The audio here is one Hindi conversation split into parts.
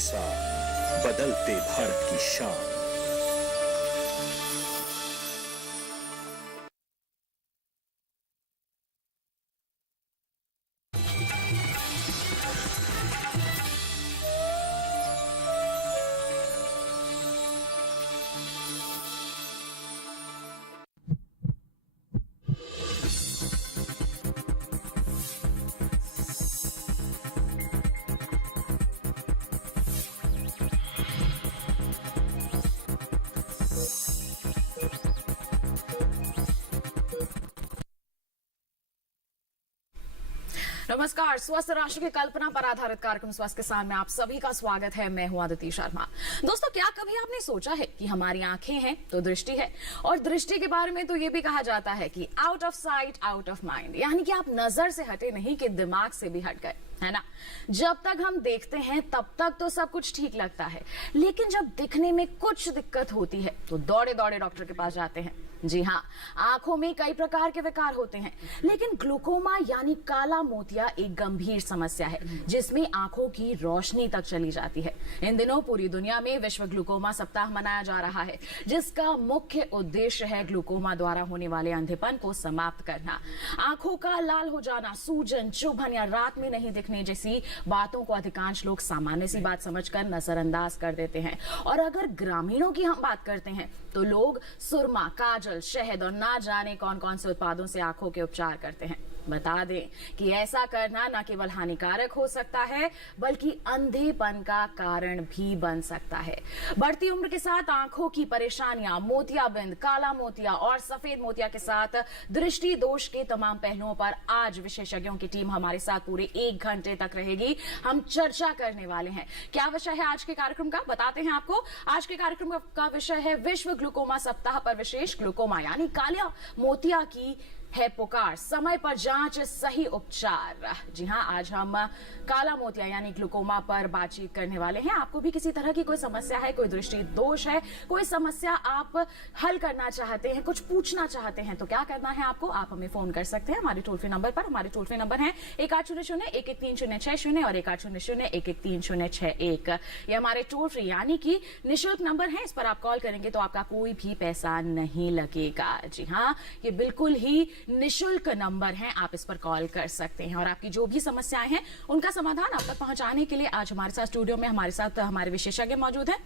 साथ बदलते भारत की शान। नमस्कार, स्वस्थ राष्ट्र की कल्पना पर आधारित कार्यक्रम स्वस्थ के साथ में आप सभी का स्वागत है। मैं हूं आदिति शर्मा। दोस्तों, क्या कभी आपने सोचा है कि हमारी आंखें हैं तो दृष्टि है, और दृष्टि के बारे में तो ये भी कहा जाता है कि out of sight out of mind, यानी कि आप नजर से हटे नहीं कि दिमाग से भी हट गए, है ना। जब तक हम देखते हैं तब तक तो सब कुछ ठीक लगता है, लेकिन जब दिखने में कुछ दिक्कत होती है तो दौड़े दौड़े डॉक्टर के पास जाते हैं। जी हाँ, आंखों में कई प्रकार के विकार होते हैं, लेकिन ग्लूकोमा यानी काला मोतिया एक गंभीर समस्या है जिसमें आंखों की रोशनी तक चली जाती है। इन दिनों पूरी दुनिया में विश्व ग्लूकोमा सप्ताह मनाया जा रहा है, जिसका मुख्य उद्देश्य है ग्लूकोमा द्वारा होने वाले अंधेपन को समाप्त करना। आंखों का लाल हो जाना, सूजन, चुभन या रात में नहीं दिखने जैसी बातों को अधिकांश लोग सामान्य सी बात समझकर नजरअंदाज कर देते हैं। और अगर ग्रामीणों की हम बात करते हैं तो लोग सुरमा, काजल, शहद और ना जाने कौन कौन से उत्पादों से आंखों के उपचार करते हैं। बता दें कि ऐसा करना न केवल हानिकारक हो सकता है बल्कि अंधेपन का कारण भी बन सकता है। बढ़ती उम्र के साथ आंखों की परेशानियां, मोतियाबिंद, काला मोतिया और सफेद मोतिया के साथ दृष्टि दोष के तमाम पहलुओं पर आज विशेषज्ञों की टीम हमारे साथ पूरे 1 घंटे तक रहेगी। हम चर्चा करने वाले हैं। क्या विषय है आज के कार्यक्रम का, बताते हैं आपको। आज के कार्यक्रम का विषय है विश्व ग्लूकोमा सप्ताह पर विशेष ग्लूकोमा यानी काला मोतिया की है पुकार, समय पर जांच, सही उपचार। जी हां, आज हम काला मोतिया यानी ग्लूकोमा पर बातचीत करने वाले हैं। आपको भी किसी तरह की कोई समस्या है, कोई दृष्टि दोष है, कोई समस्या आप हल करना चाहते हैं, कुछ पूछना चाहते हैं, तो क्या करना है आपको, आप हमें फोन कर सकते हैं हमारे टोल फ्री नंबर पर। हमारे टोल फ्री नंबर है 1800-113060 और 1800-113061। ये हमारे टोल फ्री यानी कि निःशुल्क नंबर है। इस पर आप कॉल करेंगे तो आपका कोई भी पैसा नहीं लगेगा। जी हाँ, ये बिल्कुल ही निःशुल्क नंबर है, आप इस पर कॉल कर सकते हैं और आपकी जो भी समस्याएं हैं उनका समाधान आप तक पहुंचाने के लिए आज हमारे साथ स्टूडियो में हमारे विशेषज्ञ मौजूद हैं।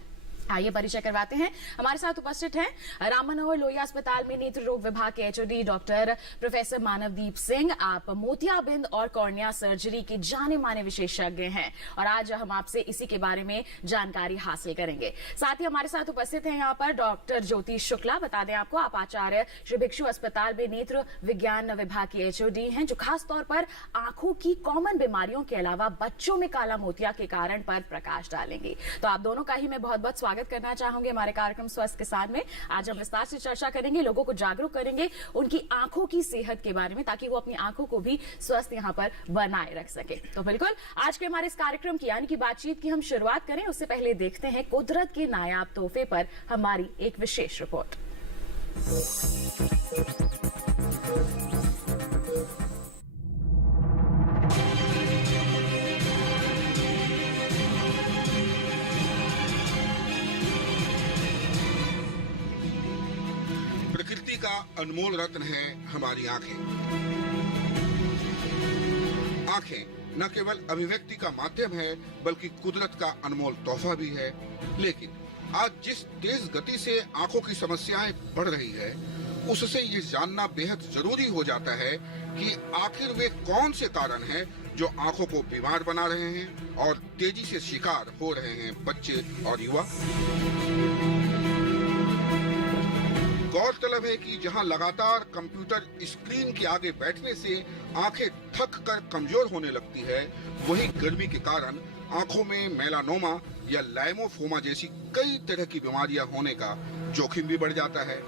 आइए परिचय करवाते हैं। हमारे साथ उपस्थित हैं राम मनोहर लोहिया अस्पताल में नेत्र रोग विभाग के एचओडी डॉक्टर प्रोफेसर मानवदीप सिंह। आप मोतियाबिंद और कॉर्निया सर्जरी के जाने माने विशेषज्ञ हैं और आज हम आपसे इसी के बारे में जानकारी हासिल करेंगे। साथ ही हमारे साथ उपस्थित हैं यहाँ पर डॉक्टर ज्योति शुक्ला। बता दें आपको, आप आचार्य श्री भिक्षु अस्पताल में नेत्र विज्ञान विभाग के एचओडी हैं, जो खासतौर पर आंखों की कॉमन बीमारियों के अलावा बच्चों में काला मोतिया के कारण पर प्रकाश डालेंगे। तो आप दोनों का ही मैं बहुत बहुत स्वागत करना चाहूंगी हमारे कार्यक्रम स्वस्थ के साथ में। आज हम विस्तार से चर्चा करेंगे, लोगों को जागरूक करेंगे उनकी आंखों की सेहत के बारे में, ताकि वो अपनी आंखों को भी स्वस्थ यहाँ पर बनाए रख सके। तो बिल्कुल आज के हमारे इस कार्यक्रम की यानी कि बातचीत की हम शुरुआत करें उससे पहले देखते हैं कुदरत के नायाब तोहफे पर हमारी एक विशेष रिपोर्ट। प्रकृति का अनमोल रत्न है हमारी आंखें। आंखें न केवल अभिव्यक्ति का माध्यम है बल्कि कुदरत का अनमोल तोहफा भी है। लेकिन आज जिस तेज गति से आंखों की समस्याएं बढ़ रही है, उससे ये जानना बेहद जरूरी हो जाता है कि आखिर वे कौन से कारण हैं जो आंखों को बीमार बना रहे हैं और तेजी से शिकार हो रहे हैं बच्चे और युवा। गौरतलब है कि जहां लगातार कंप्यूटर स्क्रीन के आगे बैठने से आंखें थक कर कमजोर होने लगती है, वहीं गर्मी के कारण आंखों में मेलानोमा या लाइमोफोमा जैसी कई तरह की बीमारियां होने का जोखिम भी बढ़ जाता है।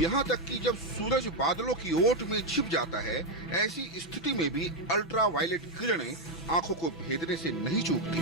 यहाँ तक कि जब सूरज बादलों की ओट में छिप जाता है, ऐसी स्थिति में भी अल्ट्रावायलेट किरणें आंखों को भेदने से नहीं चूकती।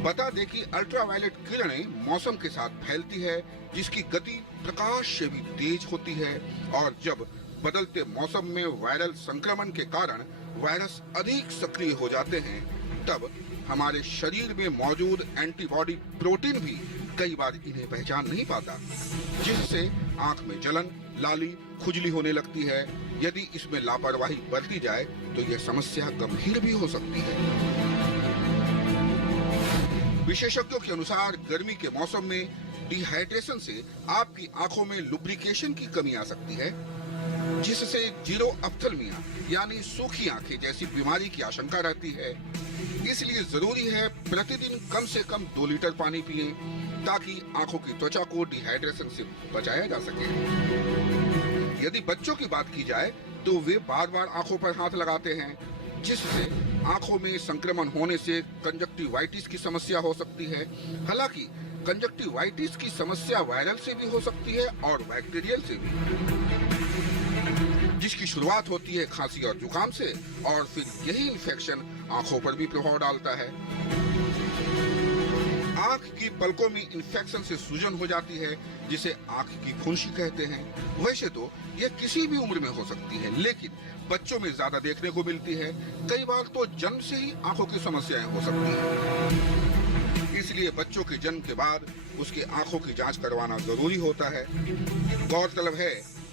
बता दें कि अल्ट्रावायलेट किरणें मौसम के साथ फैलती है, जिसकी गति प्रकाश से भी तेज होती है, और जब बदलते मौसम में वायरल संक्रमण के कारण वायरस अधिक सक्रिय हो जाते हैं, तब हमारे शरीर में मौजूद एंटीबॉडी प्रोटीन भी कई बार इन्हें पहचान नहीं पाता, जिससे आंख में जलन, लाली, खुजली होने लगती है। यदि इसमें लापरवाही बरती जाए तो यह समस्या गंभीर भी हो सकती है। विशेषज्ञों के अनुसार गर्मी के मौसम में डिहाइड्रेशन से आपकी आंखों में लुब्रिकेशन की कमी आ सकती है, जिससे जीरोअफ्थल्मिया यानी सूखी आंखें जैसी बीमारी की आशंका रहती है। इसलिए जरूरी है प्रतिदिन कम से कम 2 लीटर पानी पिएं, ताकि आंखों की त्वचा को डिहाइड्रेशन से बचाया जा सके। यदि बच्चों की बात की जाए तो वे बार बार आंखों पर हाथ लगाते हैं, जिससे आंखों में संक्रमण होने से कंजक्टिवाइटिस की समस्या हो सकती है। हालांकि कंजक्टिवाइटिस की समस्या वायरल से भी हो सकती है और बैक्टीरियल से भी, जिसकी शुरुआत होती है खांसी और जुकाम से, और फिर यही इन्फेक्शन आंखों पर भी प्रभाव डालता है। आंख की पलकों में इन्फेक्शन से सूजन हो जाती है, जिसे आंख की फुंसी कहते हैं। वैसे तो यह किसी भी उम्र में हो सकती है, लेकिन बच्चों में ज्यादा देखने को मिलती है। कई बार तो जन्म से ही आंखों की समस्याएं हो सकती हैं। इसलिए बच्चों के जन्म के बाद उसकी आंखों की जांच करवाना जरूरी होता है। गौरतलब है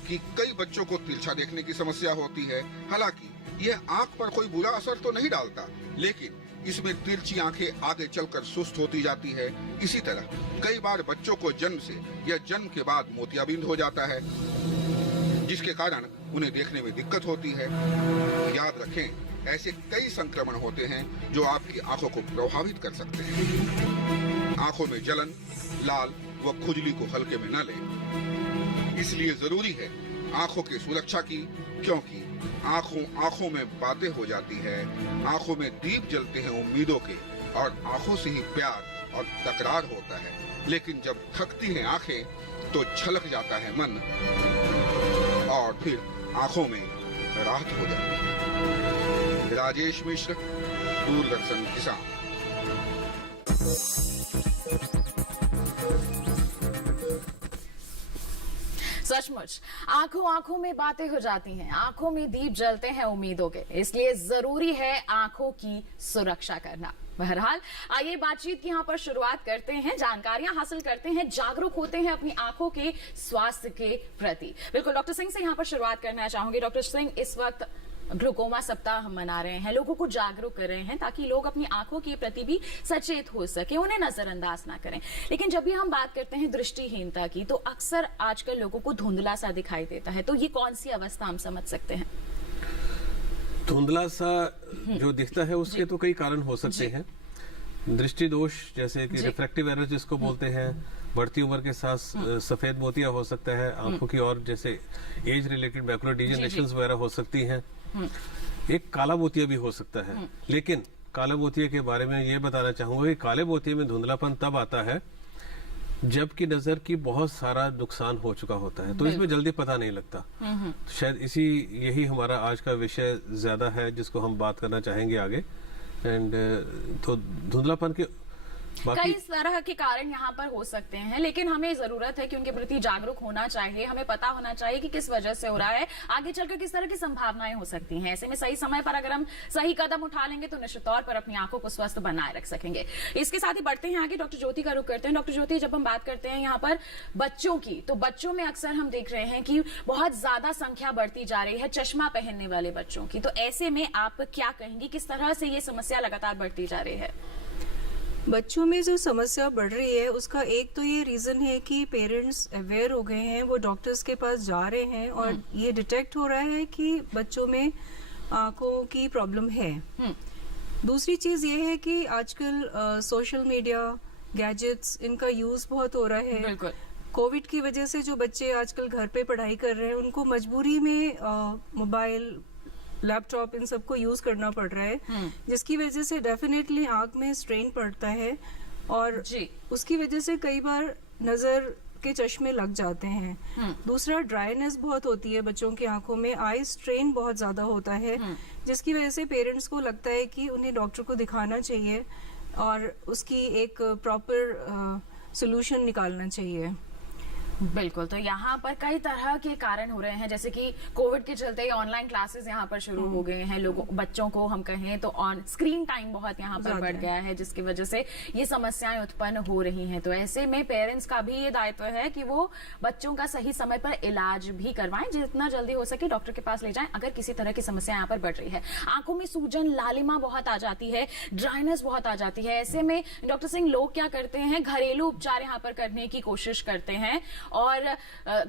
कि कई बच्चों को तिरछा देखने की समस्या होती है। हालांकि यह आंख पर कोई बुरा असर तो नहीं डालता, लेकिन इसमें तिरछी आंखें आगे चलकर सुस्त होती जाती है। इसी तरह कई बार बच्चों को जन्म से या जन्म के बाद मोतियाबिंद हो जाता है, जिसके कारण उन्हें देखने में दिक्कत होती है। याद रखें, ऐसे कई संक्रमण होते हैं जो आपकी आंखों को प्रभावित कर सकते हैं। आंखों में जलन, लाल व खुजली को हल्के में न लें। इसलिए जरूरी है आंखों की सुरक्षा की, क्योंकि आंखों में बातें हो जाती है। आंखों में दीप जलते हैं उम्मीदों के, और आंखों से ही प्यार और तकरार होता है। लेकिन जब थकती हैं आंखें तो छलक जाता है मन, और फिर आंखों में राहत हो जाती है। राजेश मिश्र, दूरदर्शन किसान। सचमुच आंखों में बातें हो जाती हैं, आंखों में दीप जलते हैं उम्मीदों के, इसलिए जरूरी है आंखों की सुरक्षा करना। बहरहाल आइए बातचीत की यहाँ पर शुरुआत करते हैं, जानकारियां हासिल करते हैं, जागरूक होते हैं अपनी आंखों के स्वास्थ्य के प्रति। बिल्कुल डॉक्टर सिंह से यहाँ पर शुरुआत करना चाहूंगी। डॉक्टर सिंह, इस वक्त ग्लूकोमा सप्ताह हम मना रहे हैं, लोगों को जागरूक कर रहे हैं ताकि लोग अपनी आंखों के प्रति भी सचेत हो सके, उन्हें नजरअंदाज ना करें। लेकिन जब भी हम बात करते हैं दृष्टिहीनता की, तो अक्सर आजकल लोगों को धुंधला सा दिखाई देता है। तो ये कौन सी अवस्था हम समझ सकते हैं? धुंधला सा जो दिखता है उसके तो कई कारण हो सकते हैं। दृष्टि दोष, जैसे कि रिफ्रैक्टिव एरर जिसको बोलते हैं, बढ़ती उम्र के साथ सफेद मोतिया हो सकता है आंखों की, और जैसे एज रिलेटेड मैकुलर डिजेनरेशंस वगैरह हो सकती हैं। एक काला मोतिया भी हो सकता है। लेकिन काला मोतिया के बारे में ये बताना चाहूंगा कि काले मोतिये में धुंधलापन तब आता है जबकि नजर की बहुत सारा नुकसान हो चुका होता है, तो इसमें जल्दी पता नहीं लगता। शायद यही हमारा आज का विषय ज्यादा है जिसको हम बात करना चाहेंगे आगे। एंड तो धुंधलापन के कई तरह के कारण यहाँ पर हो सकते हैं, लेकिन हमें जरूरत है कि उनके प्रति जागरूक होना चाहिए। हमें पता होना चाहिए कि किस वजह से हो रहा है, आगे चलकर किस तरह की संभावनाएं हो सकती हैं। ऐसे में सही समय पर अगर हम सही कदम उठा लेंगे तो निश्चित तौर पर अपनी आंखों को स्वस्थ बनाए रख सकेंगे। इसके साथ ही बढ़ते हैं आगे, डॉक्टर ज्योति का रुख करते हैं। डॉक्टर ज्योति, जब हम बात करते हैं यहाँ पर बच्चों की, तो बच्चों में अक्सर हम देख रहे हैं कि बहुत ज्यादा संख्या बढ़ती जा रही है चश्मा पहनने वाले बच्चों की। तो ऐसे में आप क्या कहेंगी, किस तरह से ये समस्या लगातार बढ़ती जा रही है? बच्चों में जो समस्या बढ़ रही है उसका एक तो ये रीजन है कि पेरेंट्स अवेयर हो गए हैं, वो डॉक्टर्स के पास जा रहे हैं और ये डिटेक्ट हो रहा है कि बच्चों में आंखों की प्रॉब्लम है। दूसरी चीज ये है कि आजकल सोशल मीडिया, गैजेट्स, इनका यूज बहुत हो रहा है। बिल्कुल। कोविड की वजह से जो बच्चे आजकल घर पे पढ़ाई कर रहे हैं उनको मजबूरी में मोबाइल, लैपटॉप, इन सबको यूज करना पड़ रहा है, जिसकी वजह से डेफिनेटली आंख में स्ट्रेन पड़ता है और उसकी वजह से कई बार नजर के चश्मे लग जाते हैं। दूसरा, ड्राइनेस बहुत होती है बच्चों की आंखों में, आई स्ट्रेन बहुत ज्यादा होता है, जिसकी वजह से पेरेंट्स को लगता है कि उन्हें डॉक्टर को दिखाना चाहिए और उसकी एक प्रॉपर सोल्यूशन निकालना चाहिए। बिल्कुल, तो यहाँ पर कई तरह के कारण हो रहे हैं, जैसे कि कोविड के चलते ऑनलाइन क्लासेस यहाँ पर शुरू हो गए हैं। लोगों बच्चों को हम कहें तो ऑन स्क्रीन टाइम बहुत यहाँ पर बढ़ गया है, जिसकी वजह से ये समस्याएं उत्पन्न हो रही हैं। तो ऐसे में पेरेंट्स का भी ये दायित्व है कि वो बच्चों का सही समय पर इलाज भी करवाएं, जितना जल्दी हो सके डॉक्टर के पास ले जाएं अगर किसी तरह की समस्या यहाँ पर बढ़ रही है। आंखों में सूजन, लालिमा बहुत आ जाती है, ड्राइनेस बहुत आ जाती है। ऐसे में डॉक्टर सिंह, लोग क्या करते हैं, घरेलू उपचार यहाँ पर करने की कोशिश करते हैं और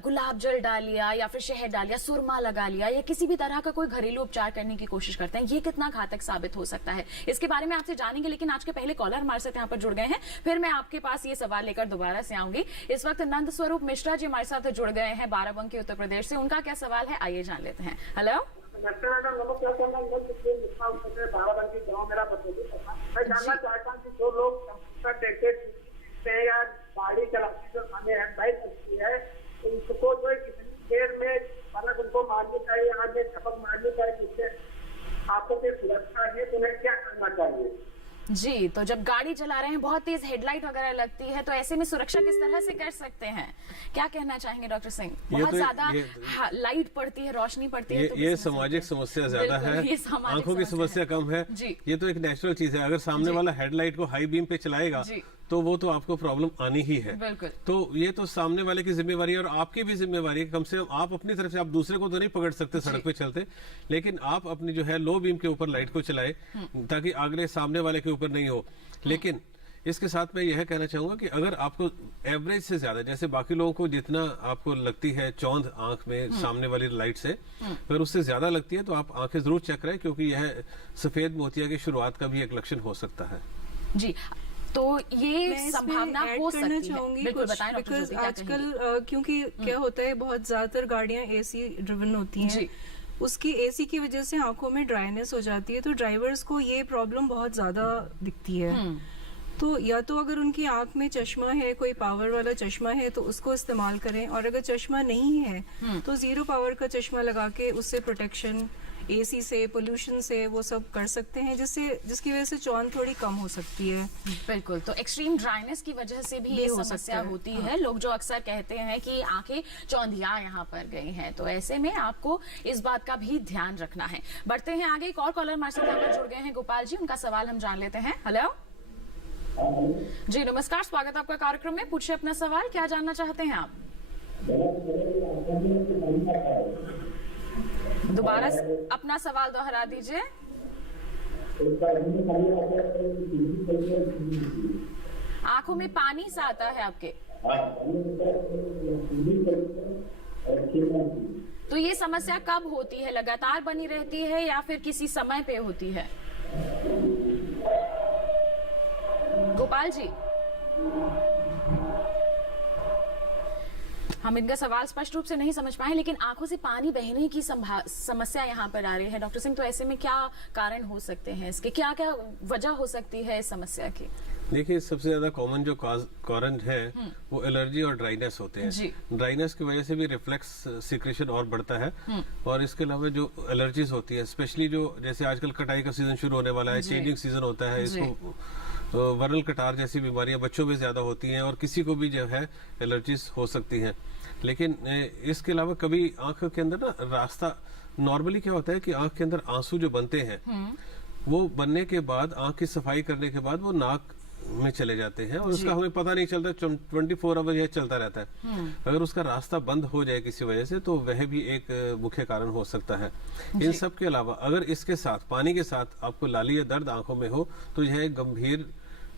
गुलाब जल डाल लिया या फिर शहद डाल लिया, सुरमा लगा लिया या किसी भी तरह का कोई घरेलू उपचार करने की कोशिश करते हैं। ये कितना घातक साबित हो सकता है, इसके बारे में आपसे जानेंगे। लेकिन आज के पहले कॉलर हमारे साथ यहाँ पर जुड़ गए हैं, फिर मैं आपके पास ये सवाल लेकर दोबारा से आऊंगी। इस वक्त नंद स्वरूप मिश्रा जी हमारे साथ जुड़ गए हैं बाराबंकी उत्तर प्रदेश से। उनका क्या सवाल है, आइए जान लेते हैं। हेलो जो लोग या गाड़ी चलाती जो हमें हेडलाइट लगती है, तो उसको जो कितनी देर में पलक उनको मारनी चाहिए, आगे झपक मारनी चाहिए, जिससे आपको की सुरक्षा है, तो उन्हें क्या करना चाहिए? जी, तो जब गाड़ी चला रहे हैं, बहुत तेज हेडलाइट वगैरह लगती है, तो ऐसे में सुरक्षा किस तरह से कर सकते हैं, क्या कहना चाहेंगे डॉक्टर सिंह? बहुत ज्यादा लाइट पड़ती है, रोशनी पड़ती है, तो ये सामाजिक समस्या ज्यादा है, आंखों की समस्या कम है। ये तो एक नेचुरल चीज है। अगर सामने वाला हेडलाइट को हाई बीम पे चलाएगा तो वो तो आपको प्रॉब्लम आनी ही है। तो ये तो सामने वाले की जिम्मेवारी है और आपकी भी जिम्मेवारी है। कम से कम आप अपनी तरफ से, आप दूसरे को तो नहीं पकड़ सकते सड़क पे चलते, लेकिन आप अपनी जो है लो बीम के ऊपर लाइट को चलाए ताकि अगले सामने वाले के ऊपर नहीं हो। लेकिन इसके साथ मैं यह कहना चाहूंगा कि अगर आपको एवरेज से ज्यादा, जैसे बाकी लोगों को जितना आपको लगती है चौंध आंख में सामने वाली लाइट से, अगर उससे ज्यादा लगती है तो आप आंखें जरूर चेक करें, क्योंकि यह सफेद मोतिया की शुरुआत का भी एक लक्षण हो सकता है। जी, तो ये संभावना हो सकती है, बिल्कुल बताएं डॉक्टर ज्योति, क्या आजकल क्योंकि क्या होता है, बहुत ज्यादातर गाड़ियां एसी ड्रिवन होती हैं, उसकी एसी की वजह से आंखों में ड्राइनेस हो जाती है, तो ड्राइवर्स को ये प्रॉब्लम बहुत ज्यादा दिखती है। तो या तो अगर उनकी आंख में चश्मा है, कोई पावर वाला चश्मा है, तो उसको इस्तेमाल करें, और अगर चश्मा नहीं है तो 0 पावर का चश्मा लगा के उससे प्रोटेक्शन, एसी से, पोल्यूशन से वो सब कर सकते हैं, जिसकी वजह से चौंध थोड़ी कम हो सकती है। बिल्कुल, तो एक्सट्रीम ड्राइनेस की वजह से भी ये समस्या होती है। लोग जो अक्सर कहते हैं कि आंखें चौंधिया यहाँ पर गई हैं, तो ऐसे में आपको इस बात का भी ध्यान रखना है। बढ़ते हैं आगे, एक और कॉलर हमारे साथ यहाँ पर जुड़ गए हैं, गोपाल जी, उनका सवाल हम जान लेते हैं। हेलो जी, नमस्कार, स्वागत आपका कार्यक्रम में। पूछिए अपना सवाल, क्या जानना चाहते हैं आप? दोबारा अपना सवाल दोहरा दीजिए। आंखों में पानी सा आता है आपके, तो ये समस्या कब होती है? लगातार बनी रहती है या फिर किसी समय पे होती है? गोपाल जी, हम इनका सवाल स्पष्ट रूप से नहीं समझ पाए, लेकिन आंखों से पानी बहने की समस्या यहाँ पर आ रही है डॉक्टर सिंह। तो ऐसे में क्या कारण हो सकते हैं इसके, क्या क्या वजह हो सकती है इस समस्या की? देखिए, सबसे ज्यादा कॉमन जो कारण है वो एलर्जी और ड्राइनेस होते हैं। ड्राइनेस की वजह से भी रिफ्लेक्स सिक्रेशन और बढ़ता है, और इसके अलावा जो एलर्जीज होती है, स्पेशली जो जैसे आजकल कटाई का सीजन शुरू होने वाला है, चेंजिंग सीजन होता है, इसको वरल कटार जैसी बीमारियां बच्चों में ज्यादा होती हैं, और किसी को भी जो है एलर्जीज हो सकती हैं। लेकिन इसके अलावा कभी आंख के अंदर ना रास्ता, नॉर्मली क्या होता है कि आंख के अंदर आंसू जो बनते हैं वो बनने के बाद, आंख की सफाई करने के बाद वो नाक में चले जाते हैं, और उसका हमें पता नहीं चलता, 24 आवर यह चलता रहता है। अगर उसका रास्ता बंद हो जाए किसी वजह से, तो वह भी एक मुख्य कारण हो सकता है। इन सब के अलावा अगर इसके साथ, पानी के साथ आपको लाली या दर्द आंखों में हो, तो यह एक गंभीर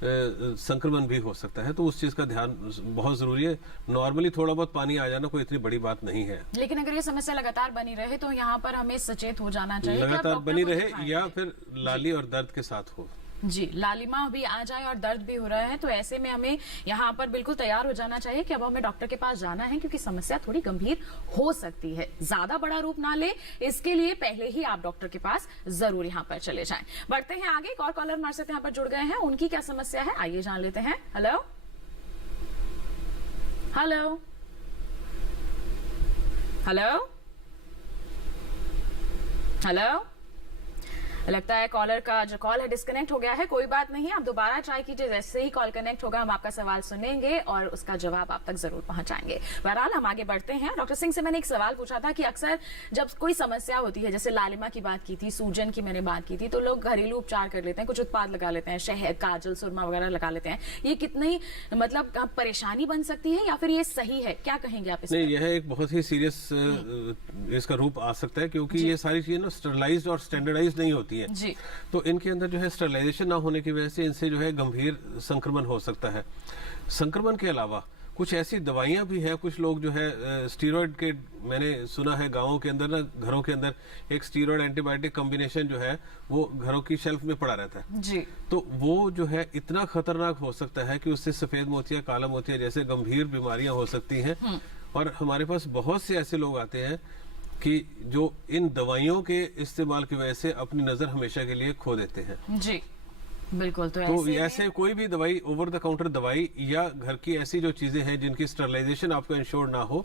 संक्रमण भी हो सकता है, तो उस चीज का ध्यान बहुत जरूरी है। नॉर्मली थोड़ा बहुत पानी आ जाना कोई इतनी बड़ी बात नहीं है, लेकिन अगर ये समस्या लगातार बनी रहे तो यहाँ पर हमें सचेत हो जाना चाहिए। लगातार बनी रहे या फिर लाली और दर्द के साथ हो। जी, लालिमा भी आ जाए और दर्द भी हो रहा है, तो ऐसे में हमें यहाँ पर बिल्कुल तैयार हो जाना चाहिए कि अब हमें डॉक्टर के पास जाना है, क्योंकि समस्या थोड़ी गंभीर हो सकती है। ज्यादा बड़ा रूप ना ले, इसके लिए पहले ही आप डॉक्टर के पास जरूर यहाँ पर चले जाएं। बढ़ते हैं आगे, एक और कॉलर हमारे साथ यहाँ पर जुड़ गए हैं, उनकी क्या समस्या है, आइए जान लेते हैं। हेलो हेलो हेलो हेलो लगता है कॉलर का जो कॉल है डिस्कनेक्ट हो गया है। कोई बात नहीं, आप दोबारा ट्राई कीजिए, जैसे ही कॉल कनेक्ट होगा हम आपका सवाल सुनेंगे और उसका जवाब आप तक जरूर पहुंचाएंगे। बहरहाल हम आगे बढ़ते हैं। डॉक्टर सिंह से मैंने एक सवाल पूछा था कि अक्सर जब कोई समस्या होती है, जैसे लालिमा की बात की थी, सूजन की मैंने बात की थी, तो लोग घरेलू उपचार कर लेते हैं, कुछ उत्पाद लगा लेते हैं, शहद, काजल, सुरमा वगैरह लगा लेते हैं। ये कितनी मतलब परेशानी बन सकती है या फिर ये सही है, क्या कहेंगे आप इस नहीं, पर? यह एक बहुत ही सीरियस इसका रूप आ सकता है, क्योंकि ये सारी चीजें ना स्टरलाइज्ड और स्टैंडर्डाइज नहीं होती है। जी। तो इनके अंदर जो है स्टरलाइजेशन ना होने की वजह से इनसे जो है गंभीर संक्रमण हो सकता है। संक्रमण के अलावा कुछ ऐसी दवाइयां भी है, कुछ लोग जो है स्टीरॉयड के, मैंने सुना है गांवों के अंदर ना, घरों के अंदर एक स्टीरॉयड एंटीबायोटिक कॉम्बिनेशन जो है वो घरों की शेल्फ में पड़ा रहता है। जी। तो वो जो है इतना खतरनाक हो सकता है कि उससे सफेद मोतिया, काला मोतिया जैसे गंभीर बीमारियां हो सकती हैं। और हमारे पास बहुत से ऐसे लोग आते हैं कि जो इन दवाइयों के इस्तेमाल की वजह से अपनी नजर हमेशा के लिए खो देते हैं। जी बिल्कुल। तो ऐसे कोई भी दवाई, ओवर द काउंटर दवाई या घर की ऐसी जो चीजें हैं जिनकी स्टरलाइजेशन आपको इंश्योर ना हो,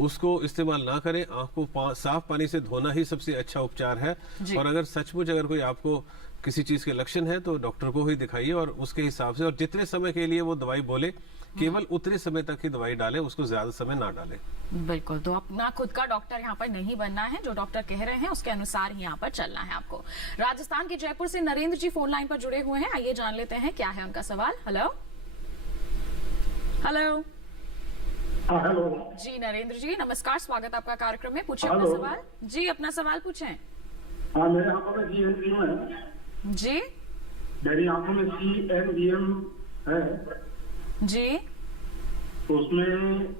उसको इस्तेमाल ना करें। आंख को साफ पानी से धोना ही सबसे अच्छा उपचार है। और अगर सचमुच अगर कोई आपको किसी चीज के लक्षण है तो डॉक्टर को ही दिखाइए और उसके हिसाब से, और जितने समय के लिए वो दवाई बोले केवल उतने समय तक ही दवाई डालें, उसको ज्यादा समय ना डालें। बिल्कुल। तो अपना खुद का डॉक्टर यहाँ पर नहीं बनना है, जो डॉक्टर कह रहे हैं उसके अनुसार ही यहाँ पर चलना है आपको। राजस्थान के जयपुर से नरेंद्र जी फोन लाइन पर जुड़े हुए हैं, आइए जान लेते हैं क्या है उनका सवाल। Hello hello. हेलो जी नरेंद्र जी नमस्कार, स्वागत आपका कार्यक्रम में, पूछिए अपना सवाल। जी अपना सवाल पूछें। हाँ, मेरे आंखों में CNVM है। जी मेरी आंखों में CNVM है जी। तो उसमें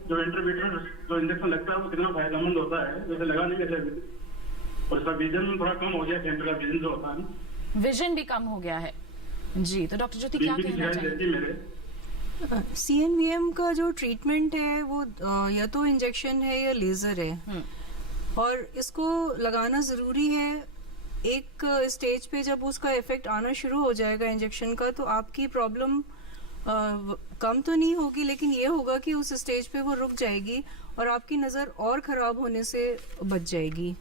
जो इंटरवेटर जो इंजेक्शन लगता है वो कितना फायदेमंद होता है, जैसे लगाने के लिए, और इसका विजन थोड़ा कम हो गया, सेंटर का विजन जो होता है, विजन भी कम हो गया है। जी तो डॉक्टर ज्योति क्या कहना चाहिए? मेरे CNVM का जो ट्रीटमेंट है वो या तो इंजेक्शन है या लेजर है, और इसको लगाना जरूरी है। एक स्टेज पे जब उसका इफेक्ट आना शुरू हो जाएगा इंजेक्शन का, तो आपकी प्रॉब्लम कम तो नहीं होगी, लेकिन ये होगा कि उस स्टेज पे वो रुक जाएगी और आपकी नज़र और खराब होने से बच जाएगी।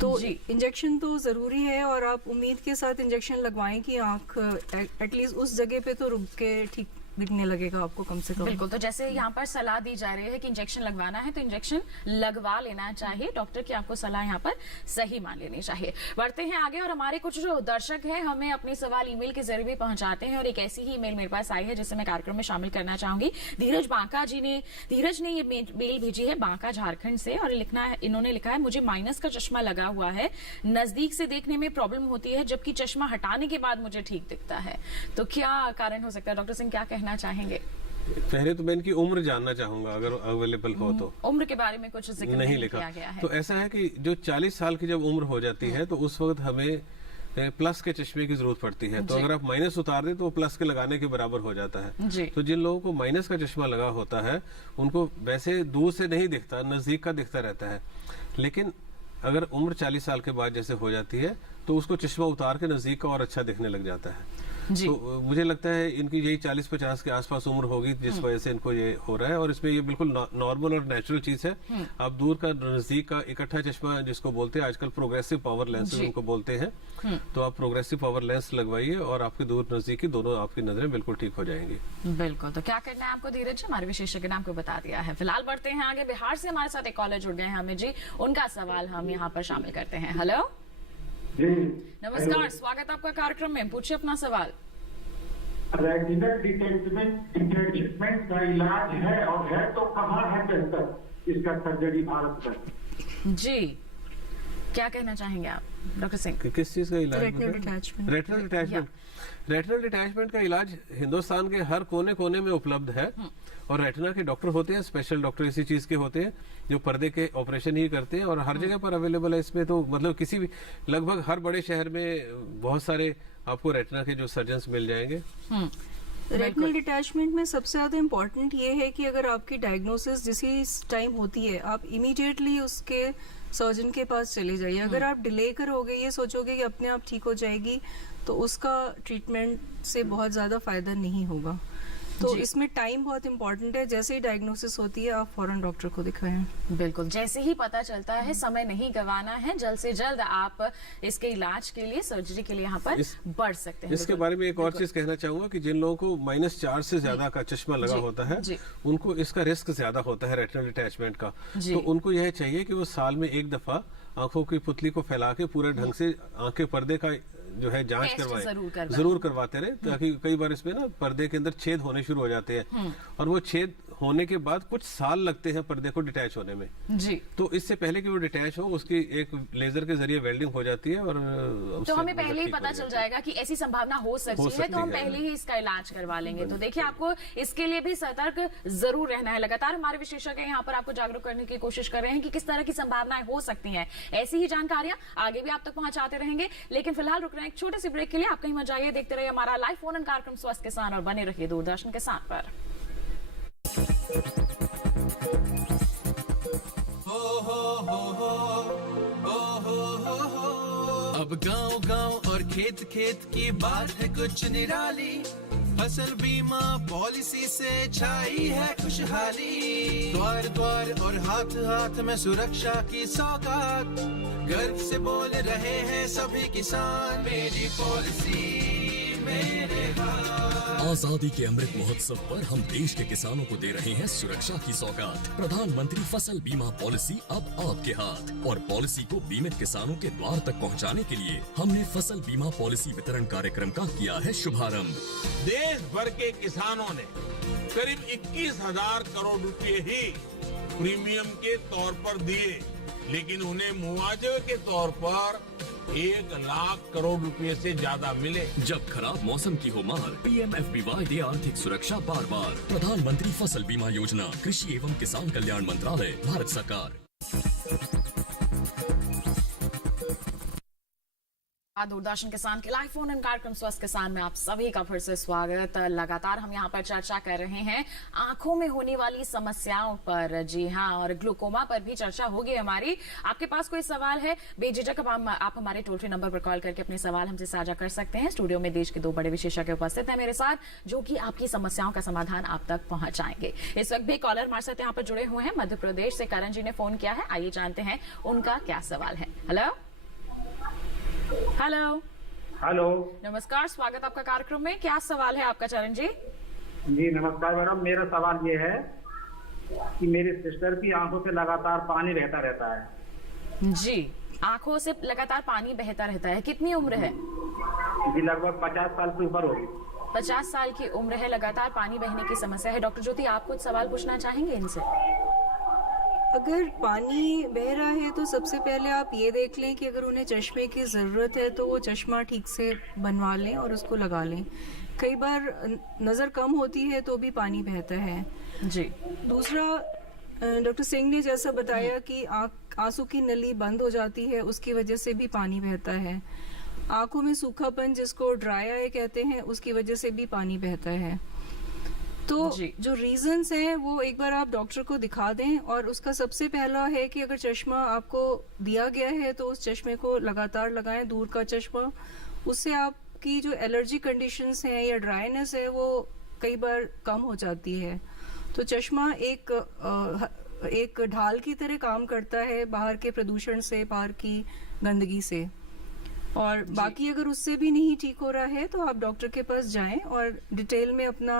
तो इंजेक्शन तो ज़रूरी है, और आप उम्मीद के साथ इंजेक्शन लगवाएं कि आँख एटलीस्ट उस जगह पे तो रुक के ठीक दिखने लगेगा आपको कम से कम। बिल्कुल। तो जैसे यहाँ पर सलाह दी जा रही है कि इंजेक्शन लगवाना है तो इंजेक्शन लगवा लेना चाहिए, डॉक्टर की आपको सलाह यहाँ पर सही मान लेनी चाहिए। बढ़ते हैं आगे, और हमारे कुछ जो दर्शक हैं हमें अपने सवाल ईमेल के जरिए भी पहुंचाते हैं, और एक ऐसी ही ईमेल मेरे पास आई है जिसे मैं कार्यक्रम में शामिल करना चाहूंगी। धीरज ने ये मेल भेजी है बांका झारखंड से, और इन्होंने लिखा है, मुझे माइनस का चश्मा लगा हुआ है, नजदीक से देखने में प्रॉब्लम होती है जबकि चश्मा हटाने के बाद मुझे ठीक दिखता है, तो क्या कारण हो सकता है? डॉक्टर सिंह क्या कहना चाहेंगे? पहले तो मैं इनकी उम्र जानना चाहूंगा, अगर अवेलेबल हो तो। उम्र के बारे में कुछ जिक्र नहीं लिखा गया है। तो ऐसा है कि जो 40 साल की जब उम्र हो जाती है तो उस वक्त हमें प्लस के चश्मे की जरूरत पड़ती है। तो अगर आप माइनस उतार दें तो वो प्लस के लगाने के बराबर हो जाता है। तो जिन लोगों को माइनस का चश्मा लगा होता है उनको वैसे दूर से नहीं दिखता, नजदीक का दिखता रहता है, लेकिन अगर उम्र 40 साल के बाद जैसे हो जाती है तो उसको चश्मा उतार के नजदीक का और अच्छा दिखने लग जाता है। तो मुझे लगता है इनकी यही 40-50 के आसपास उम्र होगी जिस वजह से इनको ये हो रहा है, और इसमें ये बिल्कुल नॉर्मल और नेचुरल चीज है। आप दूर का नजदीक का इकट्ठा चश्मा जिसको बोलते हैं आजकल प्रोग्रेसिव पावर लेंस उनको बोलते हैं, तो आप प्रोग्रेसिव पावर लेंस लगवाइए और आपके दूर नजदीक की दोनों आपकी नजरें बिल्कुल ठीक हो जाएंगी। बिल्कुल। तो क्या करना है आपको धीरज, हमारे विशेषज्ञ ने आपको बता दिया है। फिलहाल बढ़ते हैं आगे, बिहार से हमारे साथ एक कॉलर जुड़ गए हैं हमें जी, उनका सवाल हम यहाँ पर शामिल करते हैं। हेलो नमस्कार, स्वागत आपका कार्यक्रम में, पूछिए अपना सवाल। रेटिनल डिटैचमेंट का इलाज है, और है तो कहाँ है बेहतर इसका सर्जरी भारत में? जी क्या कहना चाहेंगे आप डॉक्टर सिंह? किस चीज का इलाज? रेटिनल डिटैचमेंट का इलाज हिंदुस्तान के हर कोने कोने में उपलब्ध है, और रेटिना के डॉक्टर होते हैं, स्पेशल डॉक्टर इसी चीज के होते हैं जो पर्दे के ऑपरेशन ही करते हैं, और हर जगह पर अवेलेबल है। इसमें तो मतलब किसी भी, लगभग हर बड़े शहर में बहुत सारे आपको रेटिना के जो सर्जन्स मिल जाएंगे। रेटिनल डिटैचमेंट में सबसे ज्यादा इम्पोर्टेंट ये है कि अगर आपकी डायग्नोसिस जिस टाइम होती है, आप इमीडिएटली उसके सर्जन के पास चले जाइए। अगर आप डिले करोगे, ये सोचोगे कि अपने आप ठीक हो जाएगी, तो उसका ट्रीटमेंट से बहुत ज्यादा फायदा नहीं होगा। तो जी। इसमें टाइम बहुत इंपॉर्टेंट है। जैसे ही डायग्नोसिस होती है आप फौरन डॉक्टर को दिखाएं। बिल्कुल, जैसे ही पता चलता है समय नहीं गंवाना है, जल्द से जल्द आप इसके इलाज के लिए, सर्जरी के लिए यहाँ पर बढ़ सकते हैं। इसके बिल्कुल। बारे में एक और चीज कहना चाहूंगा कि जिन लोगों को -4 से ज्यादा का चश्मा लगा जी, होता है, जी। उनको इसका रिस्क ज्यादा होता है रेटिनल डिटैचमेंट का। जी। तो उनको यह चाहिए कि वो साल में एक दफा आंखों की पुतली को फैला के पूरे ढंग से आंख के पर्दे का जो है जांच टेस्ट करवाएं, जरूर करवाते रहे, ताकि कई बार इसमें ना पर्दे के अंदर छेद होने शुरू हो जाते हैं और वो छेद होने के बाद कुछ साल लगते हैं पर्दे को डिटैच होने में। जी। तो इससे पहले कि वो डिटैच हो, उसकी एक लेजर के जरिए वेल्डिंग हो जाती है और तो उससे हमें नजर पहले ही ठीक हो पता चल जाती है। जाएगा कि ऐसी संभावना हो सकती है, तो हम है। पहले ही इसका इलाज करवा लेंगे। तो देखिए, आपको इसके लिए भी सतर्क जरूर रहना है। लगातार हमारे विशेषज्ञ यहाँ पर आपको जागरूक करने की कोशिश कर रहे हैं कि किस तरह की संभावनाएं हो सकती हैं। ऐसी ही जानकारियां आगे भी आप तक पहुंचाते रहेंगे, लेकिन फिलहाल रुक रहे हैं एक छोटे से ब्रेक के लिए। आप कहीं मत जाइए, देखते रहिए हमारा लाइव फोन इन कार्यक्रम स्वस्थ किसान और बने रहिए दूरदर्शन के साथ पर। अब गांव गांव और खेत खेत की बात है कुछ निराली। फसल बीमा पॉलिसी से छाई है खुशहाली। द्वार द्वार और हाथ हाथ में सुरक्षा की सौगात। गर्व से बोल रहे हैं सभी किसान, मेरी पॉलिसी मेरे हाथ। आजादी के अमृत महोत्सव पर हम देश के किसानों को दे रहे हैं सुरक्षा की सौगात। प्रधानमंत्री फसल बीमा पॉलिसी अब आपके हाथ, और पॉलिसी को बीमित किसानों के द्वार तक पहुंचाने के लिए हमने फसल बीमा पॉलिसी वितरण कार्यक्रम का किया है शुभारंभ। देश भर के किसानों ने करीब 21,000 करोड़ रुपए ही प्रीमियम के तौर पर दिए, लेकिन उन्हें मुआवजे के तौर पर 1 लाख करोड़ रुपए से ज्यादा मिले। जब खराब मौसम की हो मार, PMFBY दे आर्थिक सुरक्षा बार बार। प्रधानमंत्री फसल बीमा योजना, कृषि एवं किसान कल्याण मंत्रालय, भारत सरकार। दूरदर्शन किसान के लाइव फोन इन कार्यक्रम स्वस्थ किसान में आप सभी का फिर से स्वागत। लगातार हम यहाँ पर चर्चा कर रहे हैं आंखों में होने वाली समस्याओं पर। जी हाँ, और ग्लूकोमा पर भी चर्चा होगी हमारी। आपके पास कोई सवाल है, बेझिझक आप हमारे टोल फ्री नंबर पर कॉल करके अपने सवाल हमसे साझा कर सकते हैं। स्टूडियो में देश के 2 बड़े विशेषज्ञ उपस्थित हैं मेरे साथ, जो कि आपकी समस्याओं का समाधान आप तक पहुंचाएंगे। इस वक्त भी कॉलर हमारे साथ यहाँ पर जुड़े हुए हैं। मध्य प्रदेश से करण जी ने फोन किया है, आइए जानते हैं उनका क्या सवाल है। हेलो हेलो हेलो, नमस्कार, स्वागत आपका कार्यक्रम में। क्या सवाल है आपका चरण जी? जी नमस्कार मैडम, मेरा सवाल ये है कि मेरी सिस्टर की आंखों से लगातार पानी बहता रहता है। जी, आंखों से लगातार पानी बहता रहता है। कितनी उम्र है? जी लगभग 50 साल से ऊपर होगी। 50 साल की उम्र है, लगातार पानी बहने की समस्या है। डॉक्टर ज्योति, आप कुछ सवाल पूछना चाहेंगे इनसे? अगर पानी बह रहा है तो सबसे पहले आप ये देख लें कि अगर उन्हें चश्मे की ज़रूरत है तो वो चश्मा ठीक से बनवा लें और उसको लगा लें। कई बार नज़र कम होती है तो भी पानी बहता है। जी। दूसरा, डॉक्टर सिंह ने जैसा बताया कि आंसू की नली बंद हो जाती है, उसकी वजह से भी पानी बहता है। आंखों में सूखापन, जिसको ड्राई आई कहते हैं, उसकी वजह से भी पानी बहता है। तो जो रीजंस हैं वो एक बार आप डॉक्टर को दिखा दें। और उसका सबसे पहला है कि अगर चश्मा आपको दिया गया है तो उस चश्मे को लगातार लगाएं, दूर का चश्मा। उससे आपकी जो एलर्जी कंडीशंस हैं या ड्राइनेस है वो कई बार कम हो जाती है। तो चश्मा एक ढाल की तरह काम करता है बाहर के प्रदूषण से, बाहर की गंदगी से। और बाकी अगर उससे भी नहीं ठीक हो रहा है तो आप डॉक्टर के पास जाएं और डिटेल में अपना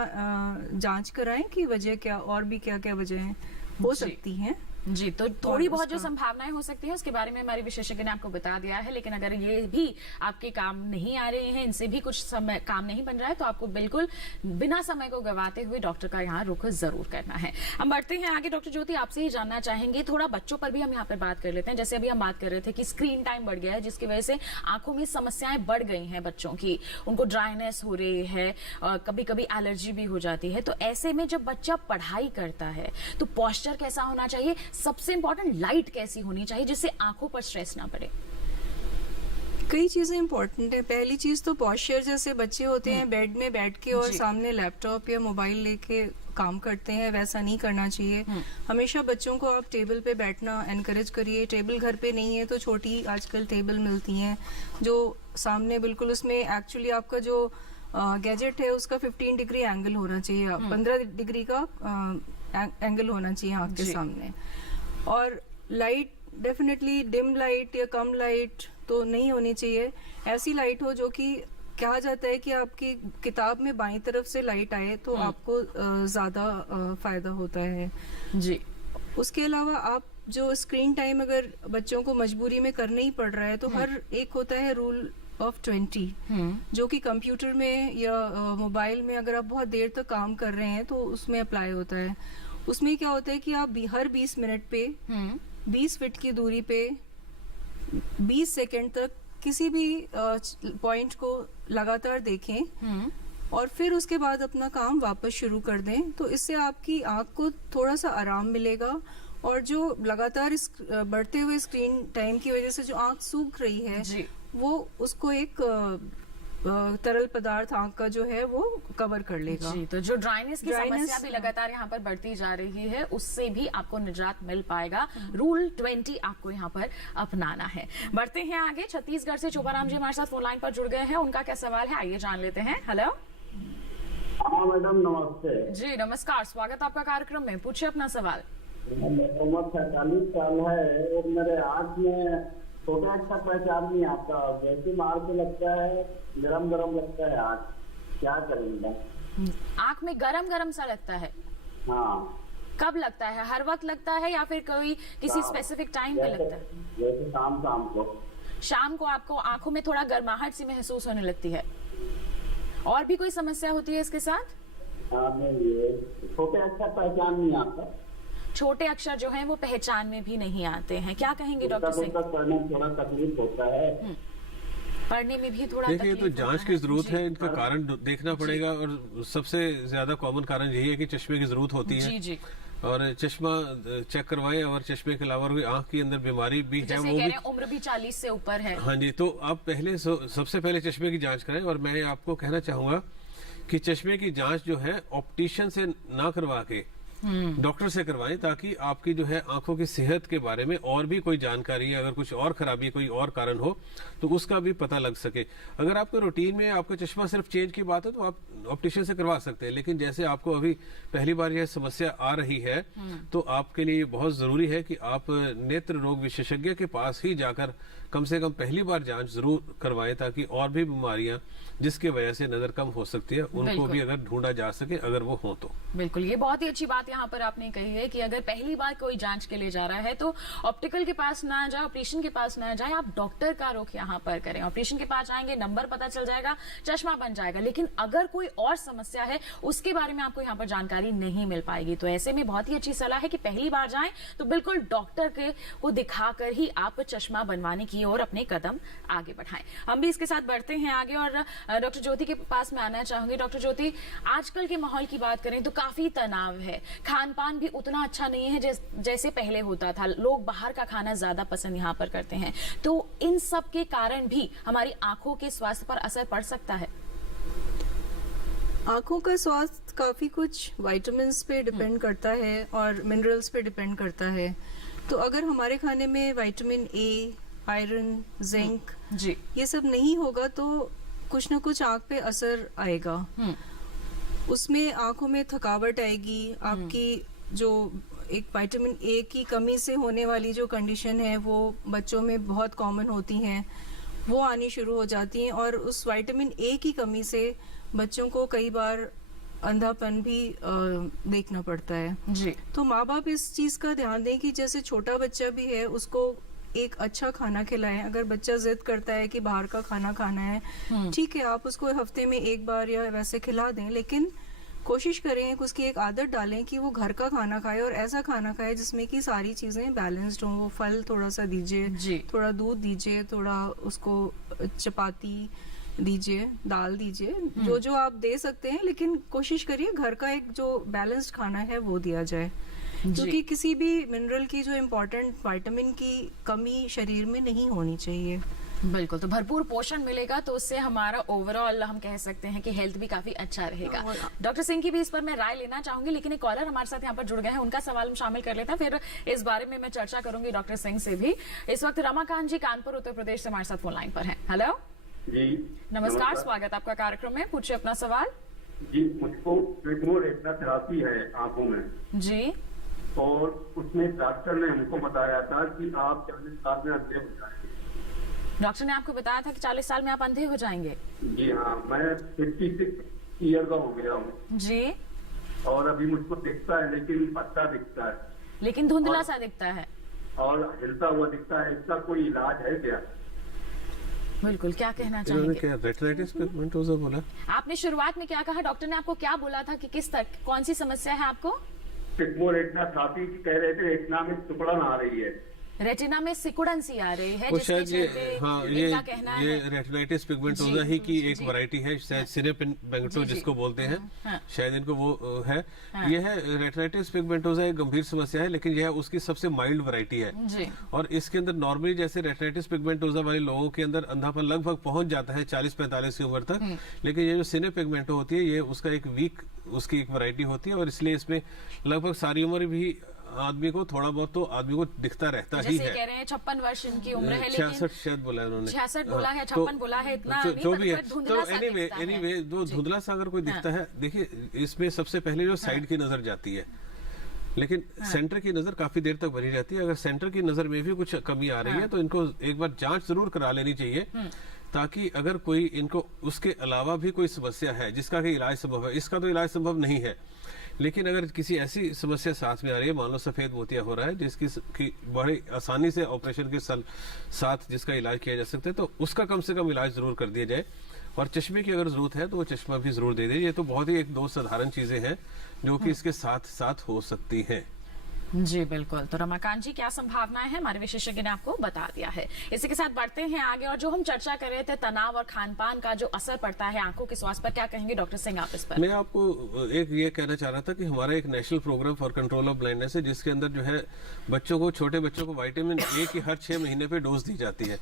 जांच कराएं कि वजह क्या, और भी क्या क्या वजह हो सकती हैं। जी, तो थोड़ी बहुत जो संभावनाएं हो सकती हैं उसके बारे में हमारे विशेषज्ञ ने आपको बता दिया है। लेकिन अगर ये भी आपके काम नहीं आ रहे हैं, इनसे भी कुछ समय काम नहीं बन रहा है, तो आपको बिल्कुल बिना समय को गवाते हुए डॉक्टर का यहाँ रुख जरूर करना है। हम बढ़ते हैं आगे। डॉक्टर ज्योति, आपसे ही जानना चाहेंगे, थोड़ा बच्चों पर भी हम यहाँ पर बात कर लेते हैं। जैसे अभी हम बात कर रहे थे कि स्क्रीन टाइम बढ़ गया है, जिसकी वजह से आंखों में समस्याएं बढ़ गई हैं बच्चों की। उनको ड्राइनेस हो रही है, कभी कभी एलर्जी भी हो जाती है। तो ऐसे में जब बच्चा पढ़ाई करता है तो पोस्चर कैसा होना चाहिए? सबसे इंपॉर्टेंट, लाइट कैसी होनी चाहिए जिससे आंखों पर स्ट्रेस ना पड़े? कई चीजें इंपॉर्टेंट है। पहली चीज तो पोस्चर, जैसे बच्चे होते हैं बेड में बैठ के और सामने लैपटॉप या मोबाइल लेके काम करते हैं, वैसा नहीं करना चाहिए। हमेशा बच्चों को आप टेबल पे बैठना एनकरेज करिए। टेबल घर पे नहीं है तो छोटी आजकल टेबल मिलती हैं जो सामने बिल्कुल, उसमें एक्चुअली आपका जो गैजेट है उसका 15 डिग्री एंगल होना चाहिए, 15 डिग्री का एंगल होना चाहिए आंख के सामने। और लाइट डेफिनेटली डिम लाइट या कम लाइट तो नहीं होनी चाहिए, ऐसी लाइट हो जो कि कहा जाता है कि आपकी किताब में बाईं तरफ से लाइट आए तो आपको ज्यादा फायदा होता है जी। उसके अलावा आप जो स्क्रीन टाइम अगर बच्चों को मजबूरी में करना ही पड़ रहा है तो हर एक होता है रूल ऑफ 20, जो कि कंप्यूटर में या मोबाइल में अगर आप बहुत देर तक काम कर रहे हैं तो उसमें अप्लाई होता है। उसमें क्या होता है कि आप हर 20 मिनट पे 20 फीट की दूरी पे 20 सेकंड तक किसी भी पॉइंट को लगातार देखें और फिर उसके बाद अपना काम वापस शुरू कर दें। तो इससे आपकी आंख को थोड़ा सा आराम मिलेगा और जो लगातार इस बढ़ते हुए स्क्रीन टाइम की वजह से जो आंख सूख रही है वो उसको एक तरल पदार्थ आंख का जो है वो कवर कर लेगा। जी, तो जो ड्राइनेस की समस्या भी लगातार यहाँ पर बढ़ती जा रही है उससे भी आपको निजात मिल पाएगा। रूल 20 आपको यहाँ पर अपनाना है। बढ़ते हैं आगे। छत्तीसगढ़ से चोपाराम जी हमारे साथ फोन लाइन पर जुड़ गए हैं, उनका क्या सवाल है आइए जान लेते हैं। हेलो। हाँ मैडम नमस्ते। जी नमस्कार, स्वागत आपका कार्यक्रम में, पूछिए अपना सवाल। उम्र 47 साल है और मेरे आँख में छोटा अच्छा पहचान नहीं आता, जैसे मार के लगता है, गरम गरम लगता है आँख, क्या करेंगे? आँख में गरम गरम सा लगता है? हाँ। कब लगता है, हर वक्त लगता है या फिर कोई किसी स्पेसिफिक टाइम पे लगता है? जैसे शाम को। शाम को आपको आंखों में थोड़ा गर्माहट सी महसूस होने लगती है? और भी कोई समस्या होती है इसके साथ? नहीं, छोटे अच्छा पहचान नहीं आता। छोटे अक्षर जो हैं वो पहचान में भी नहीं आते हैं, क्या कहेंगे डॉक्टर सिंह? पढ़ने में थोड़ा तकलीफ होता है। पढ़ने में भी थोड़ा देखिए, तो जांच की जरूरत है, इनका हाँ। कारण देखना पड़ेगा और सबसे ज्यादा कॉमन कारण यही है कि चश्मे की जरूरत होती है। जी। और चश्मा चेक करवाएं और चश्मे के अलावा कोई आंख के अंदर बीमारी भी है वो भी, उम्र भी 40 से ऊपर है। हाँ जी, तो आप पहले सबसे पहले चश्मे की जांच कराएं। और मैं आपको कहना चाहूंगा कि चश्मे की जांच जो है ऑप्टिशियन से ना करवा के डॉक्टर से करवाएं, ताकि आपकी जो है आंखों की सेहत के बारे में और भी कोई जानकारी, अगर कुछ और खराबी कोई और कारण हो तो उसका भी पता लग सके। अगर आपको रूटीन में आपका चश्मा सिर्फ चेंज की बात है तो आप ऑप्टिशियन से करवा सकते हैं, लेकिन जैसे आपको अभी पहली बार यह समस्या आ रही है तो आपके लिए बहुत जरूरी है कि आप नेत्र रोग विशेषज्ञ के पास ही जाकर कम से कम पहली बार जांच जरूर करवाएं, ताकि और भी बीमारियां जिसकी वजह से नजर कम हो सकती है उनको भी अगर ढूंढा जा सके, अगर वो हो तो। बिल्कुल, ये बहुत ही अच्छी बात यहाँ पर आपने कही है कि अगर पहली बार कोई जांच के लिए जा रहा है तो ऑप्टिकल के पास ना जाए, ऑपरेशन के पास ना जाए, आप डॉक्टर का रुख यहाँ पर करें। ऑपरेशन के पास जाएंगे, नंबर पता चल जाएगा, चश्मा बन जाएगा, लेकिन अगर कोई और समस्या है उसके बारे में आपको यहाँ पर जानकारी नहीं मिल पाएगी। तो ऐसे में बहुत ही अच्छी सलाह है कि पहली बार जाएं तो बिल्कुल डॉक्टर के को दिखाकर ही आप चश्मा बनवाने की ओर अपने कदम आगे बढ़ाएं। हम भी इसके साथ बढ़ते हैं आगे और डॉक्टर ज्योति के पास में आना चाहूंगी। डॉक्टर ज्योति, आजकल के माहौल की बात करें तो काफी तनाव है, खान पान भी उतना अच्छा नहीं है जैसे पहले होता था, लोग बाहर का खाना ज्यादा पसंद यहाँ पर करते हैं, तो इन सब के कारण भी हमारी आंखों के स्वास्थ्य पर असर पड़ सकता है? आंखों का स्वास्थ्य काफी कुछ विटामिन्स पे डिपेंड करता है और मिनरल्स पे डिपेंड करता है। तो अगर हमारे खाने में विटामिन ए, आयरन, जिंक जी ये सब नहीं होगा तो कुछ ना कुछ आंख पे असर आएगा। उसमें आंखों में थकावट आएगी, आपकी जो एक विटामिन ए की कमी से होने वाली जो कंडीशन है वो बच्चों में बहुत कॉमन होती हैं, वो आनी शुरू हो जाती हैं और उस विटामिन ए की कमी से बच्चों को कई बार अंधापन भी देखना पड़ता है। जी। तो माँ बाप इस चीज का ध्यान दें कि जैसे छोटा बच्चा भी है उसको एक अच्छा खाना खिलाएं। अगर बच्चा जिद करता है कि बाहर का खाना खाना है, ठीक है, आप उसको हफ्ते में एक बार या वैसे खिला दें, लेकिन कोशिश करें कि उसकी एक आदत डालें कि वो घर का खाना खाए और ऐसा खाना खाए जिसमें कि सारी चीजें बैलेंस्ड हों। वो फल थोड़ा सा दीजिए, थोड़ा दूध दीजिए, थोड़ा उसको चपाती दीजिए, दाल दीजिए, जो जो आप दे सकते हैं, लेकिन कोशिश करिए घर का एक जो बैलेंस्ड खाना है वो दिया जाए, क्योंकि किसी भी मिनरल की जो इम्पोर्टेंट विटामिन की कमी शरीर में नहीं होनी चाहिए। बिल्कुल, तो भरपूर पोषण मिलेगा तो उससे हमारा ओवरऑल हम कह सकते हैं कि हेल्थ भी काफी अच्छा रहेगा। डॉक्टर सिंह की भी इस पर मैं राय लेना चाहूंगी, लेकिन एक कॉलर हमारे साथ यहाँ पर जुड़ गए हैं, उनका सवाल हम शामिल कर लेते हैं, फिर इस बारे में मैं चर्चा करूंगी डॉक्टर सिंह से भी। इस वक्त रमाकांत जी कानपुर उत्तर प्रदेश से हमारे साथ फोन लाइन पर हैं। हेलो। जी नमस्कार, स्वागत आपका कार्यक्रम में। पूछिए अपना सवाल। जी, मुझको ट्रीटमेंट रेटिना थेरेपी है आंखों में जी, और उसमें डॉक्टर ने हमको बताया था कि आप 40 साल में अंधे हो जाएंगे। डॉक्टर ने आपको बताया था कि 40 साल में आप अंधे हो जाएंगे? जी हाँ, मैं 56 ईयर का हो गया हूँ जी, और अभी मुझको दिखता है, लेकिन पत्ता दिखता है लेकिन धुंधला सा दिखता है। और हिलता हुआ दिखता है। इसका कोई इलाज है क्या? बिल्कुल, क्या कहना इन्होंने चाहेंगे? क्या रेटिनाइटिस पिगमेंटोसा बोला? आपने शुरुआत में क्या कहा? डॉक्टर ने आपको क्या बोला था कि किस तरह, कौन सी समस्या है आपको? वो रेटिना थेरेपी की कह रहे थे, रेटिना में सिकुड़न आ रही है। रेटिना में सिकुड़न सी आ रही है, वो जिसके शायद ये चलते हाँ इनका कहना ये है। रेटिनाइटिस पिगमेंटोसा जी, ही की एक जी। वैरायटी है, शायद सिनेपिगमेंटो जी, जी। जिसको बोलते हैं, हाँ। शायद इनको वो है। हाँ। ये है रेटिनाइटिस पिगमेंटोसा, एक गंभीर समस्या है, लेकिन यह उसकी सबसे माइल्ड वैरायटी है। जी, और इसके अंदर नॉर्मली जैसे रेटिनाइटिस पिगमेंटोसा वाले लोगों के अंदर अंधापन लगभग पहुंच जाता है 40-45 की उम्र तक, लेकिन ये जो सिने पिगमेंटो होती है, ये उसका एक वीक उसकी एक वैरायटी होती है, और इसलिए इसमें लगभग सारी उम्र भी आदमी को थोड़ा बहुत तो आदमी को दिखता रहता ही जैसे है। कह रहे हैं 56 वर्ष इनकी उम्र है, लेकिन 66 शायद बोला है उन्होंने, 66 बोला है, हाँ, 56 बोला है, इतना जो, नहीं, जो पर भी है। धुंधला तो सा एनीवे दिखता है। एनीवे जो जी। धुंधला सा अगर कोई दिखता है, देखिए इसमें सबसे पहले जो साइड की नजर जाती है, लेकिन सेंटर की नजर काफी देर तक बनी रहती है। अगर सेंटर की नजर में भी कुछ कमी आ रही है तो इनको एक बार जांच जरूर करा लेनी चाहिए, ताकि अगर कोई इनको उसके अलावा भी कोई समस्या है जिसका कि इलाज संभव है। इसका तो इलाज संभव नहीं है, लेकिन अगर किसी ऐसी समस्या साथ में आ रही है, मान लो सफेद मोतिया हो रहा है, जिसकी बड़ी आसानी से ऑपरेशन के साथ जिसका इलाज किया जा सकता है, तो उसका कम से कम इलाज जरूर कर दिया जाए। और चश्मे की अगर जरूरत है तो वो चश्मा भी जरूर दे दे। ये तो बहुत ही एक दो साधारण चीजें हैं जो कि इसके साथ साथ हो सकती हैं। जी बिल्कुल। तो रमाकांत जी, क्या संभावनाएं हैं? हमारे विशेषज्ञ ने आपको बता दिया है। इसी के साथ बढ़ते हैं आगे, और जो हम चर्चा कर रहे थे तनाव और खान पान का जो असर पड़ता है आंखों के स्वास्थ्य पर, क्या कहेंगे डॉक्टर सिंह आप इस पर? मैं आपको एक ये कहना चाह रहा था कि हमारा एक national programme for control of blindness है, जिसके अंदर जो है बच्चों को, छोटे बच्चों को विटामिन ए की हर 6 महीने पे डोज दी जाती है।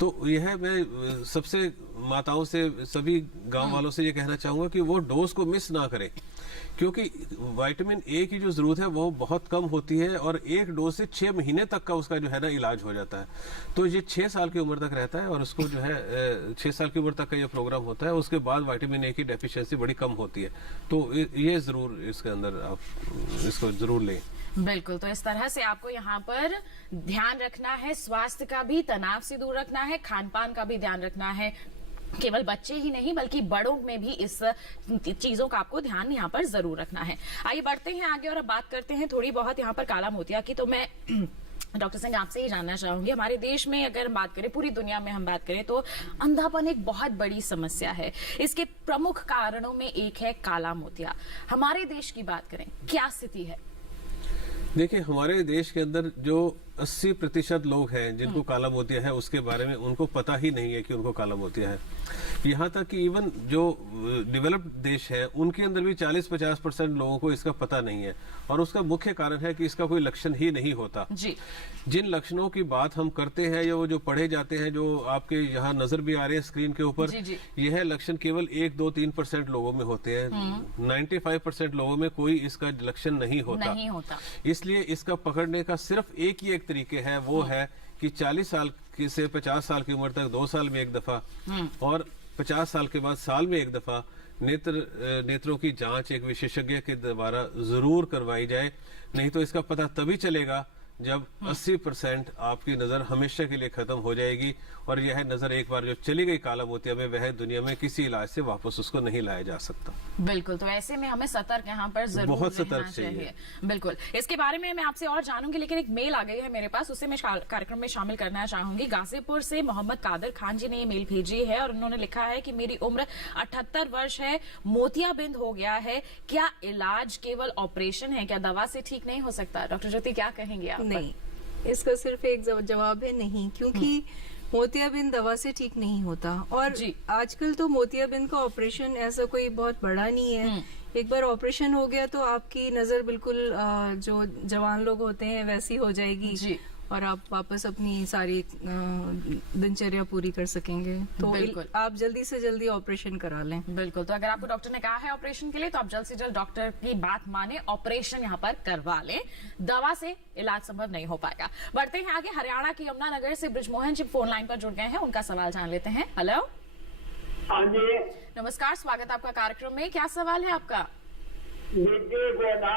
तो यह मैं सबसे माताओं से, सभी गांव वालों से ये कहना चाहूंगा कि वो डोज को मिस ना करें, क्योंकि विटामिन ए की जो जरूरत है वो बहुत कम होती है, और एक डोज से 6 महीने तक का उसका जो है ना इलाज हो जाता है। तो ये 6 साल की उम्र तक रहता है, और उसको जो है 6 साल की उम्र तक का ये प्रोग्राम होता है। उसके बाद विटामिन ए की डेफिशिएंसी बड़ी कम होती है। तो ये जरूर इसके अंदर आप इसको जरूर लें। बिल्कुल। तो इस तरह से आपको यहाँ पर ध्यान रखना है, स्वास्थ्य का भी, तनाव से दूर रखना है, खान पान का भी ध्यान रखना है। केवल बच्चे ही नहीं बल्कि बड़ों में भी इस चीजों का आपको ध्यान यहाँ पर जरूर रखना है। आइए बढ़ते हैं आगे और अब बात करते हैं थोड़ी बहुत यहाँ पर काला मोतिया की। तो मैं डॉक्टर सिंह आपसे ही जानना चाहूंगी, हमारे देश में अगर हम बात करें, पूरी दुनिया में हम बात करें, तो अंधापन एक बहुत बड़ी समस्या है। इसके प्रमुख कारणों में एक है काला मोतिया। हमारे देश की बात करें, क्या स्थिति है? देखिए, हमारे देश के अंदर जो 80% लोग हैं जिनको काला मोतिया है, उसके बारे में उनको पता ही नहीं है कि उनको काला मोतिया है। यहाँ तक कि इवन जो डेवलप्ड देश है उनके अंदर भी 40-50% लोगों को इसका पता नहीं है, और उसका मुख्य कारण है कि इसका कोई लक्षण ही नहीं होता। जी। जिन लक्षणों की बात हम करते हैं या वो जो पढ़े जाते हैं, जो आपके यहाँ नजर भी आ रहे हैं स्क्रीन के ऊपर, यह लक्षण केवल 1-2-3% लोगों में होते हैं। 95% लोगों में कोई इसका लक्षण नहीं होता। इसलिए इसका पकड़ने का सिर्फ एक ही तरीके है, वो है कि 40 साल से 50 साल की उम्र तक 2 साल में एक दफा, और 50 साल के बाद साल में एक दफा नेत्रों की जांच एक विशेषज्ञ के द्वारा जरूर करवाई जाए। नहीं तो इसका पता तभी चलेगा जब 80% आपकी नजर हमेशा के लिए खत्म हो जाएगी, और यह नजर एक बार जो चली गई काला मोतिया में, वह दुनिया में किसी इलाज से वापस उसको नहीं लाया जा सकता। बिल्कुल। तो ऐसे में हमें सतर्क यहाँ पर जरूर बहुत सतर्क रहना चाहिए। बिल्कुल। इसके बारे में मैं आपसे और जानूंगी, लेकिन एक मेल आ गई है मेरे पास, उसे मैं कार्यक्रम में शामिल करना चाहूंगी। गाजीपुर से मोहम्मद कादर खान जी ने ये मेल भेजी है, और उन्होंने लिखा है कि मेरी उम्र 78 वर्ष है, मोतियाबिंद हो गया है, क्या इलाज केवल ऑपरेशन है? क्या दवा से ठीक नहीं हो सकता? डॉक्टर ज्योति, क्या कहेंगे आप? नहीं, इसका सिर्फ एक जवाब है नहीं, क्योंकि मोतियाबिंद दवा से ठीक नहीं होता। और आजकल तो मोतियाबिंद का ऑपरेशन ऐसा कोई बहुत बड़ा नहीं है। एक बार ऑपरेशन हो गया तो आपकी नजर बिल्कुल जो जवान लोग होते हैं वैसी हो जाएगी, और आप वापस अपनी सारी दिनचर्या पूरी कर सकेंगे। तो आप जल्दी से जल्दी ऑपरेशन करा लें। बिल्कुल। तो अगर आपको डॉक्टर ने कहा है ऑपरेशन के लिए, तो आप जल्द से जल्द डॉक्टर की बात माने, ऑपरेशन यहाँ पर करवा लें। दवा से इलाज संभव नहीं हो पाएगा। बढ़ते हैं आगे। हरियाणा की यमुनानगर से ब्रिजमोहन जी फोन लाइन पर जुड़ गए हैं, उनका सवाल जान लेते हैं। हेलो हाँ जी, नमस्कार, स्वागत आपका कार्यक्रम में। क्या सवाल है आपका? बेटे को ना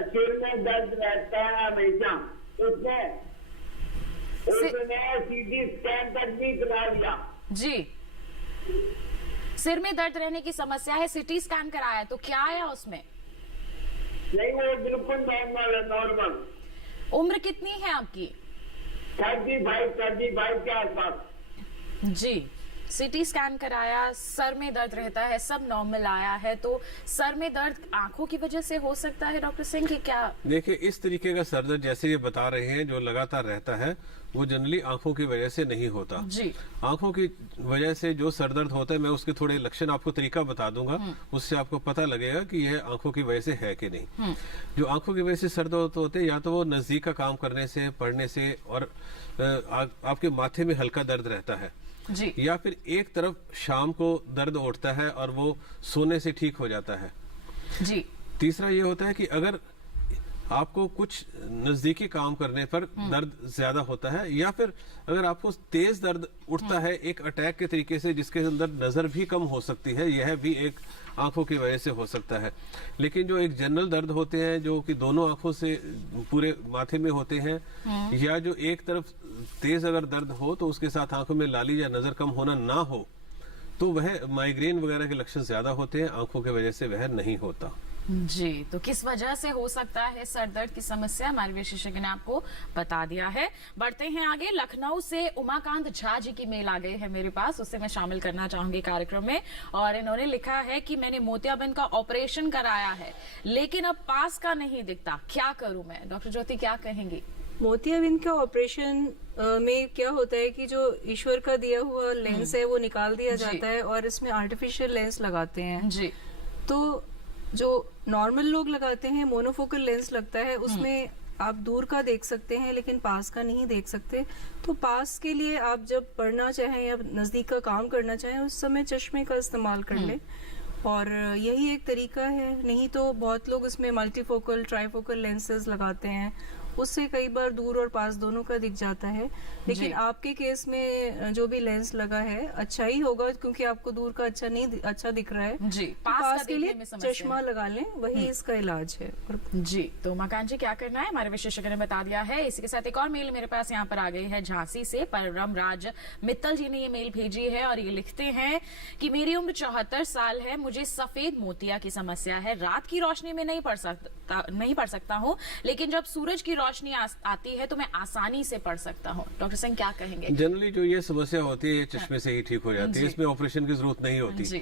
सिर में दर्द रहता है हमेशा, उसने सीटी स्कैन तक भी करा लिया। जी, सिर में दर्द रहने की समस्या है, सिटी स्कैन कराया, तो क्या आया उसमें? नहीं, वो बिल्कुल नॉर्मल है, नॉर्मल। उम्र कितनी है आपकी? 35 के आसपास। जी, सिटी स्कैन कराया, सर में दर्द रहता है, सब नॉर्मल आया है, तो सर में दर्द आंखों की वजह से हो सकता है डॉक्टर सिंह की क्या? देखिए, इस तरीके का सर दर्द जैसे ये बता रहे हैं जो लगातार रहता है, वो जनरली आंखों की वजह से नहीं होता। जी, आंखों की वजह से जो सर दर्द होता है, मैं उसके थोड़े लक्षण आपको तरीका बता दूंगा, उससे आपको पता लगेगा कि यह आंखों की वजह से है कि नहीं। जो आंखों की वजह से सर दर्द होते हैं, या तो वो नजदीक का काम करने से, पढ़ने से, और आपके माथे में हल्का दर्द रहता है, जी, या फिर एक तरफ शाम को दर्द उठता है और वो सोने से ठीक हो जाता है। जी, तीसरा ये होता है कि अगर आपको कुछ नजदीकी काम करने पर दर्द ज्यादा होता है, या फिर अगर आपको तेज दर्द उठता है एक अटैक के तरीके से जिसके अंदर नजर भी कम हो सकती है, यह भी एक आंखों की वजह से हो सकता है। लेकिन जो एक जनरल दर्द होते हैं जो कि दोनों आंखों से पूरे माथे में होते हैं, या जो एक तरफ तेज अगर दर्द हो तो उसके साथ आंखों में लाली या नजर कम होना ना हो, तो वह माइग्रेन वगैरह के लक्षण ज्यादा होते हैं, आंखों की वजह से वह नहीं होता। जी, तो किस वजह से हो सकता है सर दर्द की समस्या, हमारे विशेषज्ञ ने आपको बता दिया है। बढ़ते हैं आगे। लखनऊ से उमाकांत झा जी की मेल आ गई है मेरे पास, उससे मैं शामिल करना चाहूंगी कार्यक्रम में। और इन्होंने लिखा है कि मैंने मोतियाबिंद का ऑपरेशन कराया है, लेकिन अब पास का नहीं दिखता, क्या करूं मैं? डॉक्टर ज्योति क्या कहेंगी? मोतियाबिंद का ऑपरेशन में क्या होता है कि जो ईश्वर का दिया हुआ लेंस है वो निकाल दिया जाता है और इसमें आर्टिफिशियल लेंस लगाते हैं। जी, तो जो नॉर्मल लोग लगाते हैं मोनोफोकल लेंस लगता है, उसमें आप दूर का देख सकते हैं लेकिन पास का नहीं देख सकते। तो पास के लिए आप जब पढ़ना चाहें या नजदीक का काम करना चाहें उस समय चश्मे का इस्तेमाल कर लें, और यही एक तरीका है। नहीं तो बहुत लोग इसमें मल्टीफोकल, ट्राईफोकल लेंसेज लगाते हैं, उससे कई बार दूर और पास दोनों का दिख जाता है। लेकिन आपके केस में जो भी लेंस लगा है अच्छा ही होगा, क्योंकि आपको दूर का अच्छा दिख रहा है। जी, तो पास के लिए चश्मा लगा लें, वही इसका इलाज है। जी, तो उमाकांत जी क्या करना है हमारे विशेषज्ञ ने बता दिया है। इसी के साथ एक और मेल मेरे पास यहाँ पर आ गई है झांसी से। परम राज मित्तल जी ने ये मेल भेजी है और ये लिखते हैं कि मेरी उम्र 74 साल है, मुझे सफेद मोतिया की समस्या है। रात की रोशनी में नहीं पढ़ सकता हूँ, लेकिन जब सूरज की रोशनी आती है तो मैं आसानी से पढ़ सकता हूँ। डॉक्टर सिंह क्या कहेंगे? जनरली जो ये समस्या होती है ये चश्मे से ही ठीक हो जाती है, इसमें ऑपरेशन की जरूरत नहीं होती,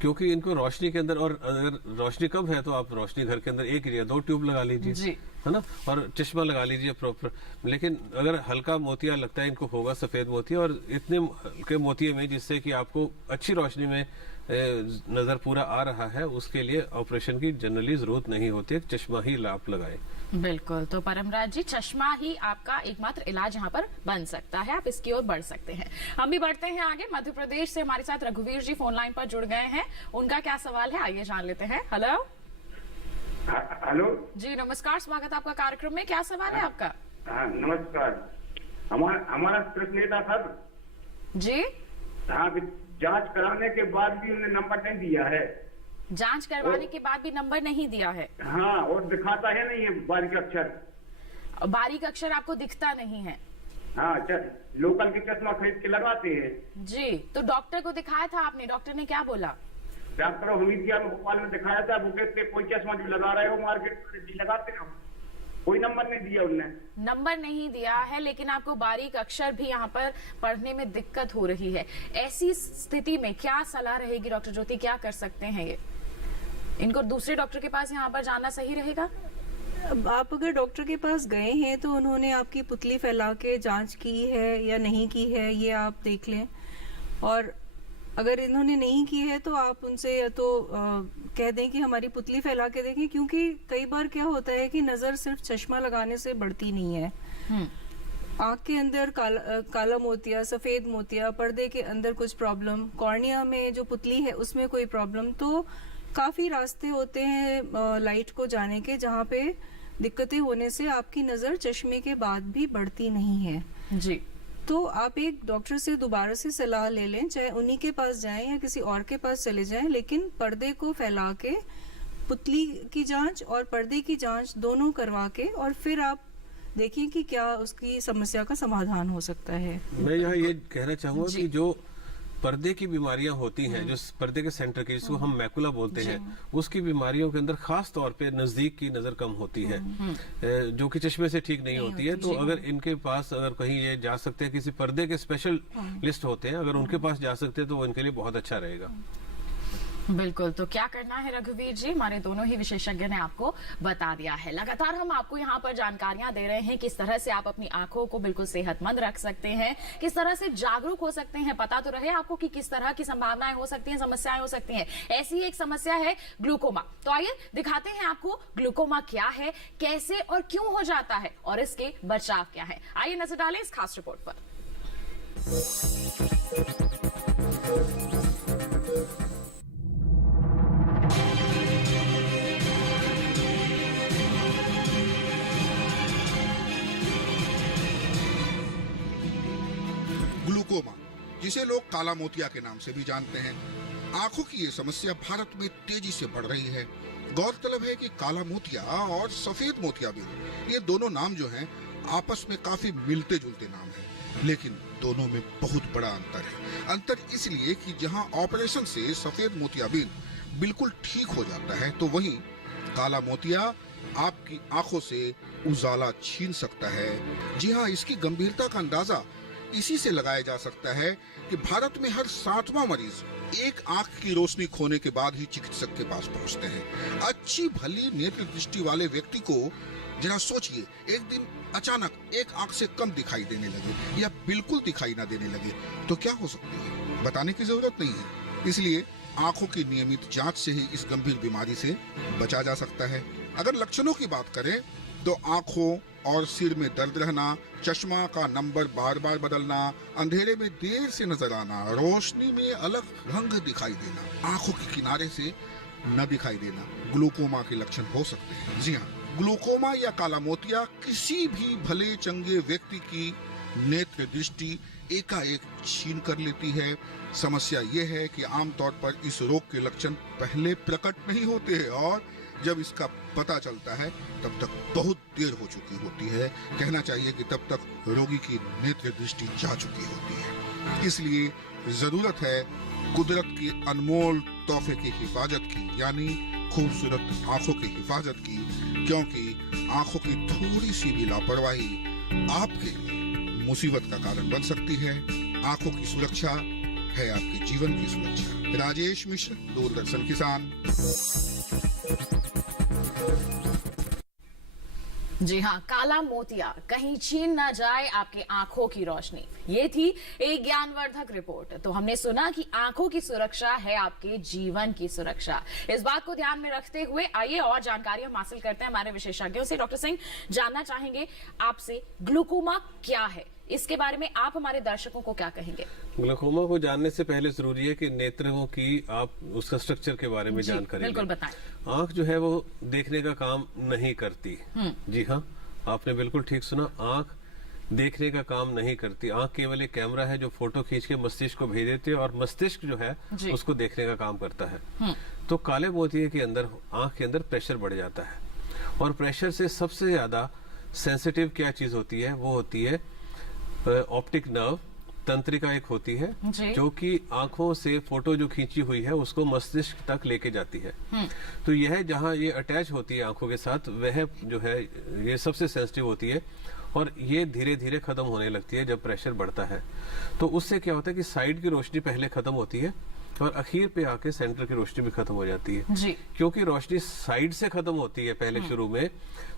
क्योंकि इनको रोशनी के अंदर, और अगर रोशनी कम है तो आप रोशनी घर के अंदर 1 या 2 ट्यूब लगा लीजिए, है ना, और चश्मा लगा लीजिए प्रॉपर। लेकिन अगर हल्का मोतिया लगता है इनको होगा, सफेद मोतिया, और इतने हल्के मोतिये में जिससे कि आपको अच्छी रोशनी में नजर पूरा आ रहा है, उसके लिए ऑपरेशन की जनरली जरूरत नहीं होती, चश्मा ही आप लगाए। बिल्कुल, तो परमराज जी चश्मा ही आपका एकमात्र इलाज यहाँ पर बन सकता है, आप इसकी ओर बढ़ सकते हैं। हम भी बढ़ते हैं आगे। मध्य प्रदेश से हमारे साथ रघुवीर जी फोन लाइन पर जुड़ गए हैं, उनका क्या सवाल है आइए जान लेते हैं। हेलो हेलो जी, नमस्कार, स्वागत आपका कार्यक्रम में। क्या सवाल है आपका? नमस्कार। हमारा प्रश्न ये था सर जी, हाँ, जांच कराने के बाद भी उन्होंने नंबर नहीं दिया है। जांच करवाने के बाद भी नंबर नहीं दिया है? हाँ, और दिखाता है नहीं है बारीक अक्षर। बारीक अक्षर आपको दिखता नहीं है? हाँ, लोकल की चश्मा खरीद के लगाते हैं। जी, तो डॉक्टर को दिखाया था आपने, डॉक्टर ने क्या बोला? डॉक्टर हमीदिया में भोपाल में दिखाया था, वो कहते कोई चश्मा जो लगा रहे हो मार्केट में भी लगाते हो, कोई नंबर नहीं दिया उनने। नंबर नहीं दिया है, लेकिन आपको बारीक अक्षर भी यहाँ पर पढ़ने में दिक्कत हो रही है। ऐसी स्थिति में क्या सलाह रहेगी डॉक्टर ज्योति, क्या कर सकते हैं ये? इनको दूसरे डॉक्टर के पास यहाँ पर जाना सही रहेगा? अब आप अगर डॉक्टर के पास गए हैं तो उन्होंने आपकी पुतली फैला के जांच की है या नहीं की है, ये आप देख लें। और अगर इन्होंने नहीं की है तो आप उनसे या तो कह दें कि हमारी पुतली फैला के देखें, क्योंकि कई बार क्या होता है कि नजर सिर्फ चश्मा लगाने से बढ़ती नहीं है। आंख के अंदर काला मोतिया, सफेद मोतिया, पर्दे के अंदर कुछ प्रॉब्लम, कॉर्निया में जो पुतली है उसमें कोई प्रॉब्लम, तो काफी रास्ते होते हैं लाइट को जाने के जहाँ पे दिक्कतें होने से आपकी नजर चश्मे के बाद भी बढ़ती नहीं है। जी, तो आप एक डॉक्टर से दोबारा से सलाह ले लें, चाहे उन्हीं के पास जाएं या किसी और के पास चले जाएं, लेकिन पर्दे को फैला के पुतली की जांच और पर्दे की जांच दोनों करवा के और फिर आप देखिए कि क्या उसकी समस्या का समाधान हो सकता है। मैं यहाँ ये कहना चाहूंगा कि जो पर्दे की बीमारियां होती हैं, जो पर्दे के सेंटर की, जिसको हम मैकुला बोलते हैं, उसकी बीमारियों के अंदर खास तौर पे नजदीक की नजर कम होती है, जो कि चश्मे से ठीक नहीं होती है। तो अगर इनके पास अगर कहीं ये जा सकते हैं, किसी पर्दे के स्पेशल लिस्ट होते हैं, अगर उनके पास जा सकते हैं तो वो इनके लिए बहुत अच्छा रहेगा। बिल्कुल, तो क्या करना है रघुवीर जी, हमारे दोनों ही विशेषज्ञ ने आपको बता दिया है। लगातार हम आपको यहाँ पर जानकारियां दे रहे हैं किस तरह से आप अपनी आंखों को बिल्कुल सेहतमंद रख सकते हैं, किस तरह से जागरूक हो सकते हैं। पता तो रहे आपको कि किस तरह की संभावनाएं हो सकती हैं, समस्याएं हो सकती हैं। ऐसी एक समस्या है ग्लूकोमा। तो आइए दिखाते हैं आपको ग्लूकोमा क्या है, कैसे और क्यों हो जाता है और इसके बचाव क्या है। आइए नजर डालें इस खास रिपोर्ट पर। ग्लूकोमा, जिसे लोग काला मोतिया के नाम से भी जानते हैं, आंखों की ये समस्या भारत में तेजी से बढ़ रही है। गौरतलब है कि काला मोतिया और सफेद मोतियाबिंद, ये दोनों नाम जो हैं आपस में काफी मिलते जुलते नाम हैं, लेकिन दोनों में बहुत बड़ा अंतर है। अंतर इसलिए कि जहां ऑपरेशन से सफेद मोतियाबिंद बिल्कुल ठीक हो जाता है, तो वहीं काला मोतिया आपकी आंखों से उजाला छीन सकता है। जी हाँ, इसकी गंभीरता का अंदाजा इसी से लगाया जा सकता है कि भारत में हर 7वां मरीज एक आंख की रोशनी खोने के बाद ही चिकित्सक के पास पहुंचते हैं। अच्छी भली नेत्र दृष्टि वाले व्यक्ति को जरा सोचिए, एक दिन अचानक एक आंख से कम दिखाई देने लगे या बिल्कुल दिखाई ना देने लगे तो क्या हो सकती है, बताने की जरूरत नहीं है। इसलिए आंखों की नियमित जांच से ही इस गंभीर बीमारी से बचा जा सकता है। अगर लक्षणों की बात करें तो आंखों और सिर में दर्द रहना, चश्मा का नंबर बार बार बदलना, अंधेरे में देर से नजर आना, रोशनी में अलग रंग दिखाई देना, आंखों के किनारे से न दिखाई देना ग्लूकोमा के लक्षण हो सकते हैं। जी हाँ, ग्लूकोमा या काला मोतिया किसी भी भले चंगे व्यक्ति की नेत्र दृष्टि एकाएक छीन कर लेती है। समस्या ये है कि आमतौर पर इस रोग के लक्षण पहले प्रकट नहीं होते हैं और जब इसका पता चलता है तब तक बहुत देर हो चुकी होती है। कहना चाहिए कि तब तक रोगी की नेत्र दृष्टि जा चुकी होती है। इसलिए जरूरत है कुदरत के अनमोल तोहफे की हिफाजत की, यानी खूबसूरत आंखों की हिफाजत की, क्योंकि आंखों की थोड़ी सी भी लापरवाही आपके लिए मुसीबत का कारण बन सकती है। आंखों की सुरक्षा है आपके जीवन की सुरक्षा। राजेश मिश्र, दूरदर्शन किसान। जी हाँ, काला मोतिया कहीं छीन ना जाए आपकी आंखों की रोशनी। ये थी एक ज्ञानवर्धक रिपोर्ट। तो हमने सुना कि आंखों की सुरक्षा है आपके जीवन की सुरक्षा। इस बात को ध्यान में रखते हुए आइए और जानकारी हम हासिल करते हैं हमारे विशेषज्ञों से। डॉक्टर सिंह, जानना चाहेंगे आपसे ग्लूकोमा क्या है, इसके बारे में आप हमारे दर्शकों को क्या कहेंगे? ग्लूकोमा को जानने से पहले जरूरी है कि नेत्रों की आप उसका स्ट्रक्चर के बारे में जानकारी बिल्कुल बताएं। आंख जो है वो देखने का काम नहीं करती। जी हाँ, आपने बिल्कुल ठीक सुना, आंख देखने का काम नहीं करती। आंख केवल एक कैमरा है जो फोटो खींच के मस्तिष्क को भेज देती है और मस्तिष्क जो है उसको देखने का काम करता है। तो काले मोतिये के अंदर आंख के अंदर प्रेशर बढ़ जाता है और प्रेशर से सबसे ज्यादा सेंसिटिव क्या चीज होती है, वो होती है ऑप्टिक नर्व, तंत्रिका एक होती है जो कि आंखों से फोटो जो खींची हुई है उसको मस्तिष्क तक लेके जाती है। तो यह जहां ये अटैच होती है आंखों के साथ, वह जो है ये सबसे सेंसिटिव होती है और ये धीरे धीरे खत्म होने लगती है जब प्रेशर बढ़ता है। तो उससे क्या होता है कि साइड की रोशनी पहले खत्म होती है और आखिर पे आके सेंटर की रोशनी भी खत्म हो जाती है जी। क्योंकि रोशनी साइड से खत्म होती है पहले शुरू में,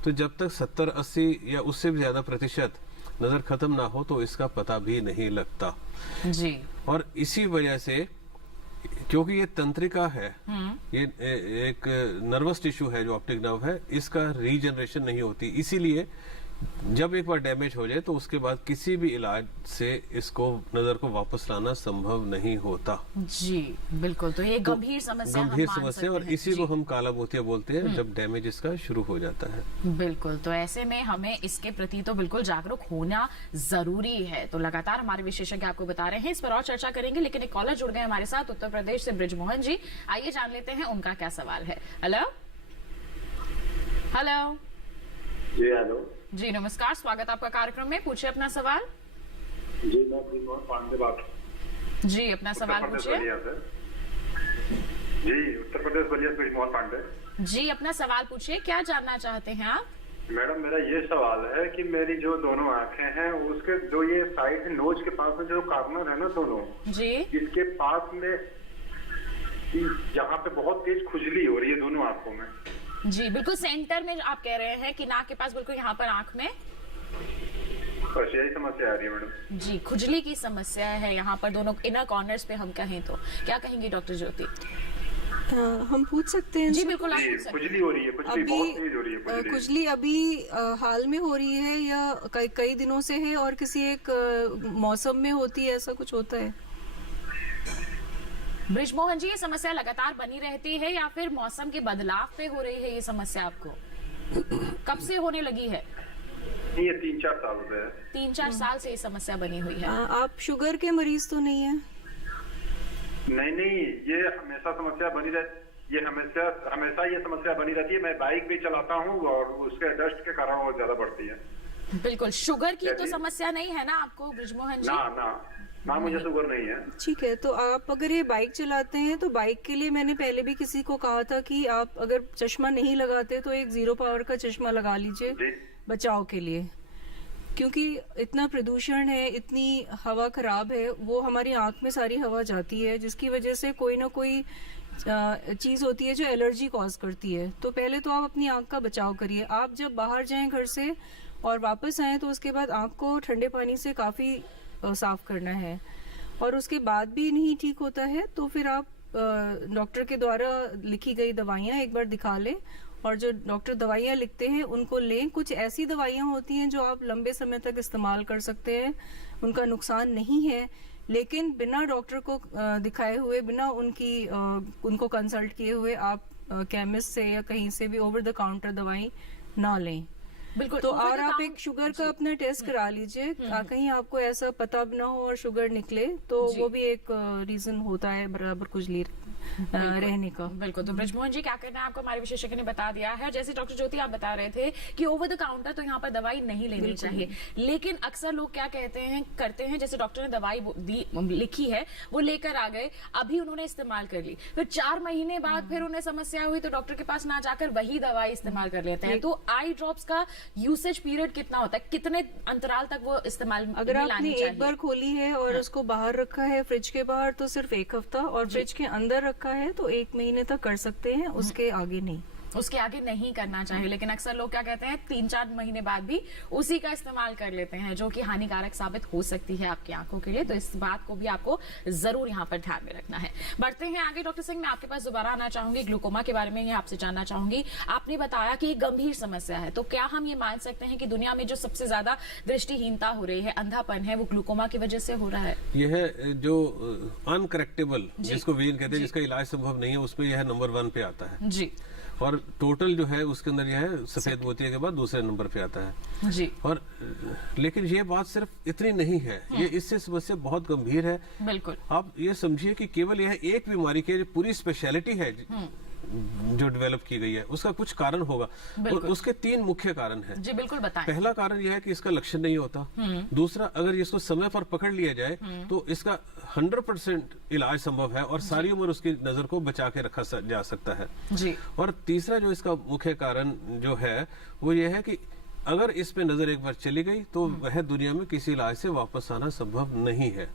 तो जब तक 70-80 या उससे भी ज्यादा प्रतिशत नजर खत्म ना हो तो इसका पता भी नहीं लगता जी। और इसी वजह से, क्योंकि ये तंत्रिका है, ये एक नर्वस टिश्यू है जो ऑप्टिक नर्व है, इसका रीजनरेशन नहीं होती, इसीलिए जब एक बार डैमेज हो जाए तो उसके बाद किसी भी इलाज से इसको नजर को वापस लाना संभव नहीं होता। जी बिल्कुल, तो ये गंभीर समस्या हम गंभीर मान समस्या, सकते और हैं। इसी जी, को हम काला मोतिया बोलते हैं जब डैमेज इसका शुरू हो जाता है। बिल्कुल, तो ऐसे में हमें इसके प्रति तो बिल्कुल जागरूक होना जरूरी है। तो लगातार हमारे विशेषज्ञ आपको बता रहे हैं, इस पर और चर्चा करेंगे, लेकिन एक कॉलर जुड़ गए हमारे साथ उत्तर प्रदेश से ब्रिजमोहन जी। आइए जान लेते हैं उनका क्या सवाल है। हेलो हेलो जी हेलो जी नमस्कार, स्वागत आपका कार्यक्रम में। पूछिए अपना सवाल। जी मैं ब्रिजमोहन पांडे बात जी अपना सवाल पूछिए। जी उत्तर प्रदेश बलिया से ब्रिजमोहन पांडे। जी अपना सवाल पूछिए, क्या जानना चाहते हैं आप? मैडम मेरा ये सवाल है कि मेरी जो दोनों आंखें हैं उसके जो ये साइड नोज के पास में जो कार्नर है ना दोनों, जी इसके पास में यहाँ पे बहुत तेज खुजली हो रही है दोनों आंखों में। जी बिल्कुल सेंटर में आप कह रहे हैं कि नाक के पास, बिल्कुल यहाँ पर आंख में बस यही समस्या आ रही है मैडम। जी खुजली की समस्या है यहाँ पर दोनों इनर कॉर्नर्स पे हम कहें तो। क्या कहेंगी डॉक्टर ज्योति? हम पूछ सकते हैं जी इनसे? बिल्कुल आप जी पूछ सकते हैं। खुजली हो रही है, खुजली बहुत तेज हो रही है अभी खुजली अभी हाल में हो रही है या कई दिनों से है और किसी एक मौसम में होती है, ऐसा कुछ होता है? ब्रिजमोहन जी, ये समस्या लगातार बनी रहती है या फिर मौसम के बदलाव पे हो रही है ये समस्या आपको? कब से होने लगी है? ये 3-4 साल से है। 3-4 साल से ये समस्या बनी हुई है। आप शुगर के मरीज तो नहीं है? नहीं, ये हमेशा समस्या बनी रहती, ये हमेशा ये समस्या बनी रहती है। मैं बाइक भी चलाता हूँ और उसके डस्ट के कारण वो ज्यादा बढ़ती है। बिल्कुल, शुगर की तो समस्या नहीं है ना आपको ब्रिजमोहन जी? ना मुझे शुगर नहीं है। ठीक है, तो आप अगर ये बाइक चलाते हैं तो बाइक के लिए मैंने पहले भी किसी को कहा था कि आप अगर चश्मा नहीं लगाते तो एक 0 पावर का चश्मा लगा लीजिए बचाव के लिए, क्योंकि इतना प्रदूषण है, इतनी हवा खराब है, वो हमारी आंख में सारी हवा जाती है जिसकी वजह से कोई ना कोई चीज होती है जो एलर्जी कॉज करती है। तो पहले तो आप अपनी आंख का बचाव करिए। आप जब बाहर जाएं घर से और वापस आएं तो उसके बाद आंख को ठंडे पानी से काफी साफ करना है, और उसके बाद भी नहीं ठीक होता है तो फिर आप डॉक्टर के द्वारा लिखी गई दवाइयाँ एक बार दिखा लें, और जो डॉक्टर दवाइयाँ लिखते हैं उनको लें। कुछ ऐसी दवाइयाँ होती हैं जो आप लंबे समय तक इस्तेमाल कर सकते हैं, उनका नुकसान नहीं है, लेकिन बिना डॉक्टर को दिखाए हुए, बिना उनको कंसल्ट किए हुए आप केमिस्ट से या कहीं से भी ओवर द काउंटर दवाई ना लें। बिल्कुल। तो और आप एक शुगर का अपना टेस्ट करा लीजिए, कहीं आपको ऐसा पता भी ना हो और शुगर निकले तो वो भी एक रीजन होता है बराबर खुजली रहने का। बिल्कुल। तो ब्रिजमोहन जी, क्या करना है आपको हमारे विशेषज्ञ ने बता दिया है। जैसे डॉक्टर ज्योति आप बता रहे थे कि ओवर द काउंटर तो यहाँ पर दवाई नहीं लेनी चाहिए, लेकिन अक्सर लोग क्या करते हैं, जैसे डॉक्टर ने दवाई लिखी है वो लेकर आ गए, अभी उन्होंने इस्तेमाल कर ली, फिर 4 महीने बाद फिर उन्हें समस्या हुई तो डॉक्टर के पास ना जाकर वही दवाई इस्तेमाल कर लेते हैं। तो आई ड्रॉप्स का यूसेज पीरियड कितना होता है, कितने अंतराल तक वो इस्तेमाल अगर आपने एक बार खोली है और उसको बाहर रखा है फ्रिज के बाहर तो सिर्फ 1 हफ्ता, और फ्रिज के अंदर रखा है तो 1 महीने तक कर सकते हैं, उसके आगे नहीं। उसके आगे नहीं करना चाहिए, लेकिन अक्सर लोग क्या कहते हैं 3-4 महीने बाद भी उसी का इस्तेमाल कर लेते हैं, जो कि हानिकारक साबित हो सकती है आपकी आंखों के लिए। तो इस बात को भी आपको जरूर यहाँ पर ध्यान में रखना है। बढ़ते हैं आगे। डॉक्टर सिंह, मैं आपके पास दोबारा आना चाहूंगी, ग्लूकोमा के बारे में ही आपसे जानना चाहूंगी। आपने बताया कि एक गंभीर समस्या है, तो क्या हम ये मान सकते हैं कि दुनिया में जो सबसे ज्यादा दृष्टिहीनता हो रही है, अंधापन है, वो ग्लूकोमा की वजह से हो रहा है? यह जो अनकरेक्टेबल जिसको वेन कहते हैं, जिसका इलाज संभव नहीं है, उसमें यह नंबर 1 पे आता है जी। और टोटल जो है उसके अंदर यह है सफेद मोतिया के बाद दूसरे नंबर पे आता है जी। और लेकिन ये बात सिर्फ इतनी नहीं है, ये इससे समस्या बहुत गंभीर है। बिल्कुल। आप ये समझिए कि केवल यह एक बीमारी की पूरी स्पेशलिटी है जो डेवलप की गई है, उसका कुछ कारण होगा, और उसके 3 मुख्य कारण हैं। जी बिल्कुल बताएं। पहला कारण यह है कि इसका लक्षण नहीं होता। दूसरा, अगर इसको समय पर पकड़ लिया जाए तो इसका 100% इलाज संभव है और सारी उम्र उसकी नजर को बचा के रखा जा सकता है जी। और तीसरा जो इसका मुख्य कारण जो है वो ये है कि अगर इस पे नजर एक बार चली गई तो वह दुनिया में किसी इलाज से वापस आना संभव नहीं है।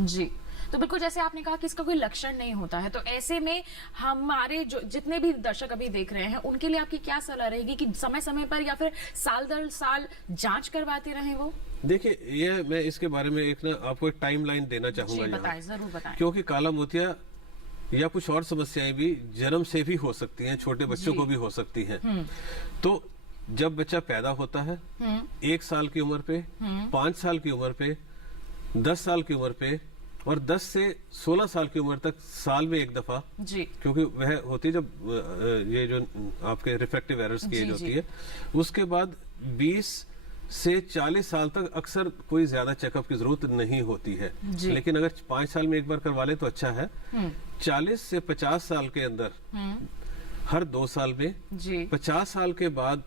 जी। तो बिल्कुल जैसे आपने कहा कि इसका कोई लक्षण नहीं होता है, तो ऐसे में हमारे जो जितने भी दर्शक अभी देख रहे हैं उनके लिए आपकी क्या सलाह रहेगी कि समय समय पर या फिर साल दर साल जांच करवाते रहें वो? देखिए, ये मैं इसके बारे में आपको एक टाइमलाइन देना चाहूंगा। बताएं, जरूर बताएं। क्योंकि काला मोतिया या कुछ और समस्याएं भी जन्म से भी हो सकती हैं, छोटे बच्चों को भी हो सकती हैं। तो जब बच्चा पैदा होता है 1 साल की उम्र पे, 5 साल की उम्र पे, 10 साल की उम्र पे और 10 से 16 साल की उम्र तक साल में एक दफा, जी, क्योंकि वह होती है जब ये जो आपके रिफ्रैक्टिव एरर्स की एज होती है। उसके बाद 20 से 40 साल तक अक्सर कोई ज्यादा चेकअप की जरूरत नहीं होती है, लेकिन अगर 5 साल में एक बार करवा ले तो अच्छा है। 40 से 50 साल के अंदर हर 2 साल में, 50 साल के बाद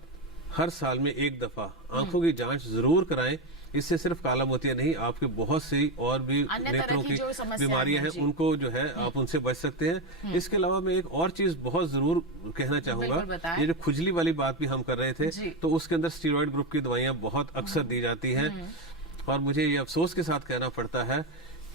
हर साल में एक दफा आंखों की जांच जरूर कराएं। इससे सिर्फ काला मोतिया नहीं, आपके बहुत सी और भी नेत्रों की बीमारियां हैं, उनको जो है आप उनसे बच सकते हैं। इसके अलावा मैं एक और चीज बहुत जरूर कहना चाहूंगा, ये जो खुजली वाली बात भी हम कर रहे थे, तो उसके अंदर स्टीरॉयड ग्रुप की दवाइयां बहुत अक्सर दी जाती हैं। और मुझे ये अफसोस के साथ कहना पड़ता है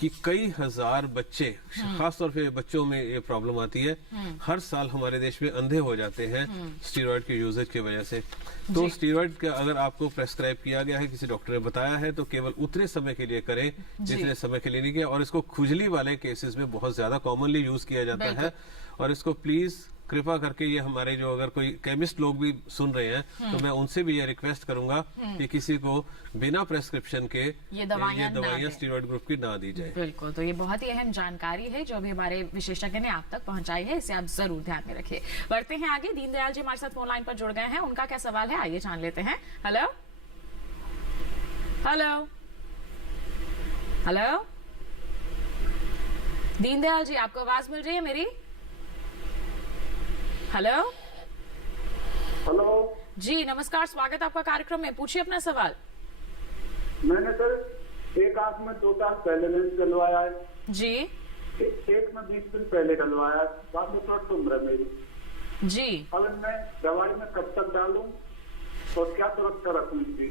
कि कई हजार बच्चे, खासतौर पे बच्चों में ये प्रॉब्लम आती है, हर साल हमारे देश में अंधे हो जाते हैं स्टीरॉयड के यूजेज की वजह से। तो स्टीरॉयड का अगर आपको प्रेस्क्राइब किया गया है, किसी डॉक्टर ने बताया है, तो केवल उतने समय के लिए करें जितने समय के लिए नहीं किया। और इसको खुजली वाले केसेस में बहुत ज्यादा कॉमनली यूज किया जाता है। और इसको प्लीज कृपा करके, ये हमारे जो अगर कोई केमिस्ट लोग भी सुन रहे हैं तो मैं उनसे भी ये रिक्वेस्ट करूंगा कि किसी को बिना प्रेस्क्रिप्शन के ये दवाइयां स्टीरॉयड ग्रुप की ना दी जाए। बिल्कुल, तो ये बहुत ही अहम जानकारी है जो अभी हमारे विशेषज्ञ ने आप तक पहुंचाई है, इसे आप जरूर ध्यान में रखिए। बढ़ते हैं आगे। दीनदयाल जी हमारे साथ फोन लाइन पर जुड़ गए हैं, उनका क्या सवाल है आइए जान लेते हैं। Hello hello hello, Deendayal ji आपको आवाज मिल रही है मेरी? हेलो हेलो जी, नमस्कार, स्वागत आपका कार्यक्रम में, पूछिए अपना सवाल। मैंने सर एक आंख में 2 साल पहले लेंस डलवाया है जी, एक में 20 दिन पहले डलवाया, बाद में थोड़ी उम्र है मेरी जी। अब मैं दवाई में कब तक डालूं और क्या सुरक्षा रखूं इसकी?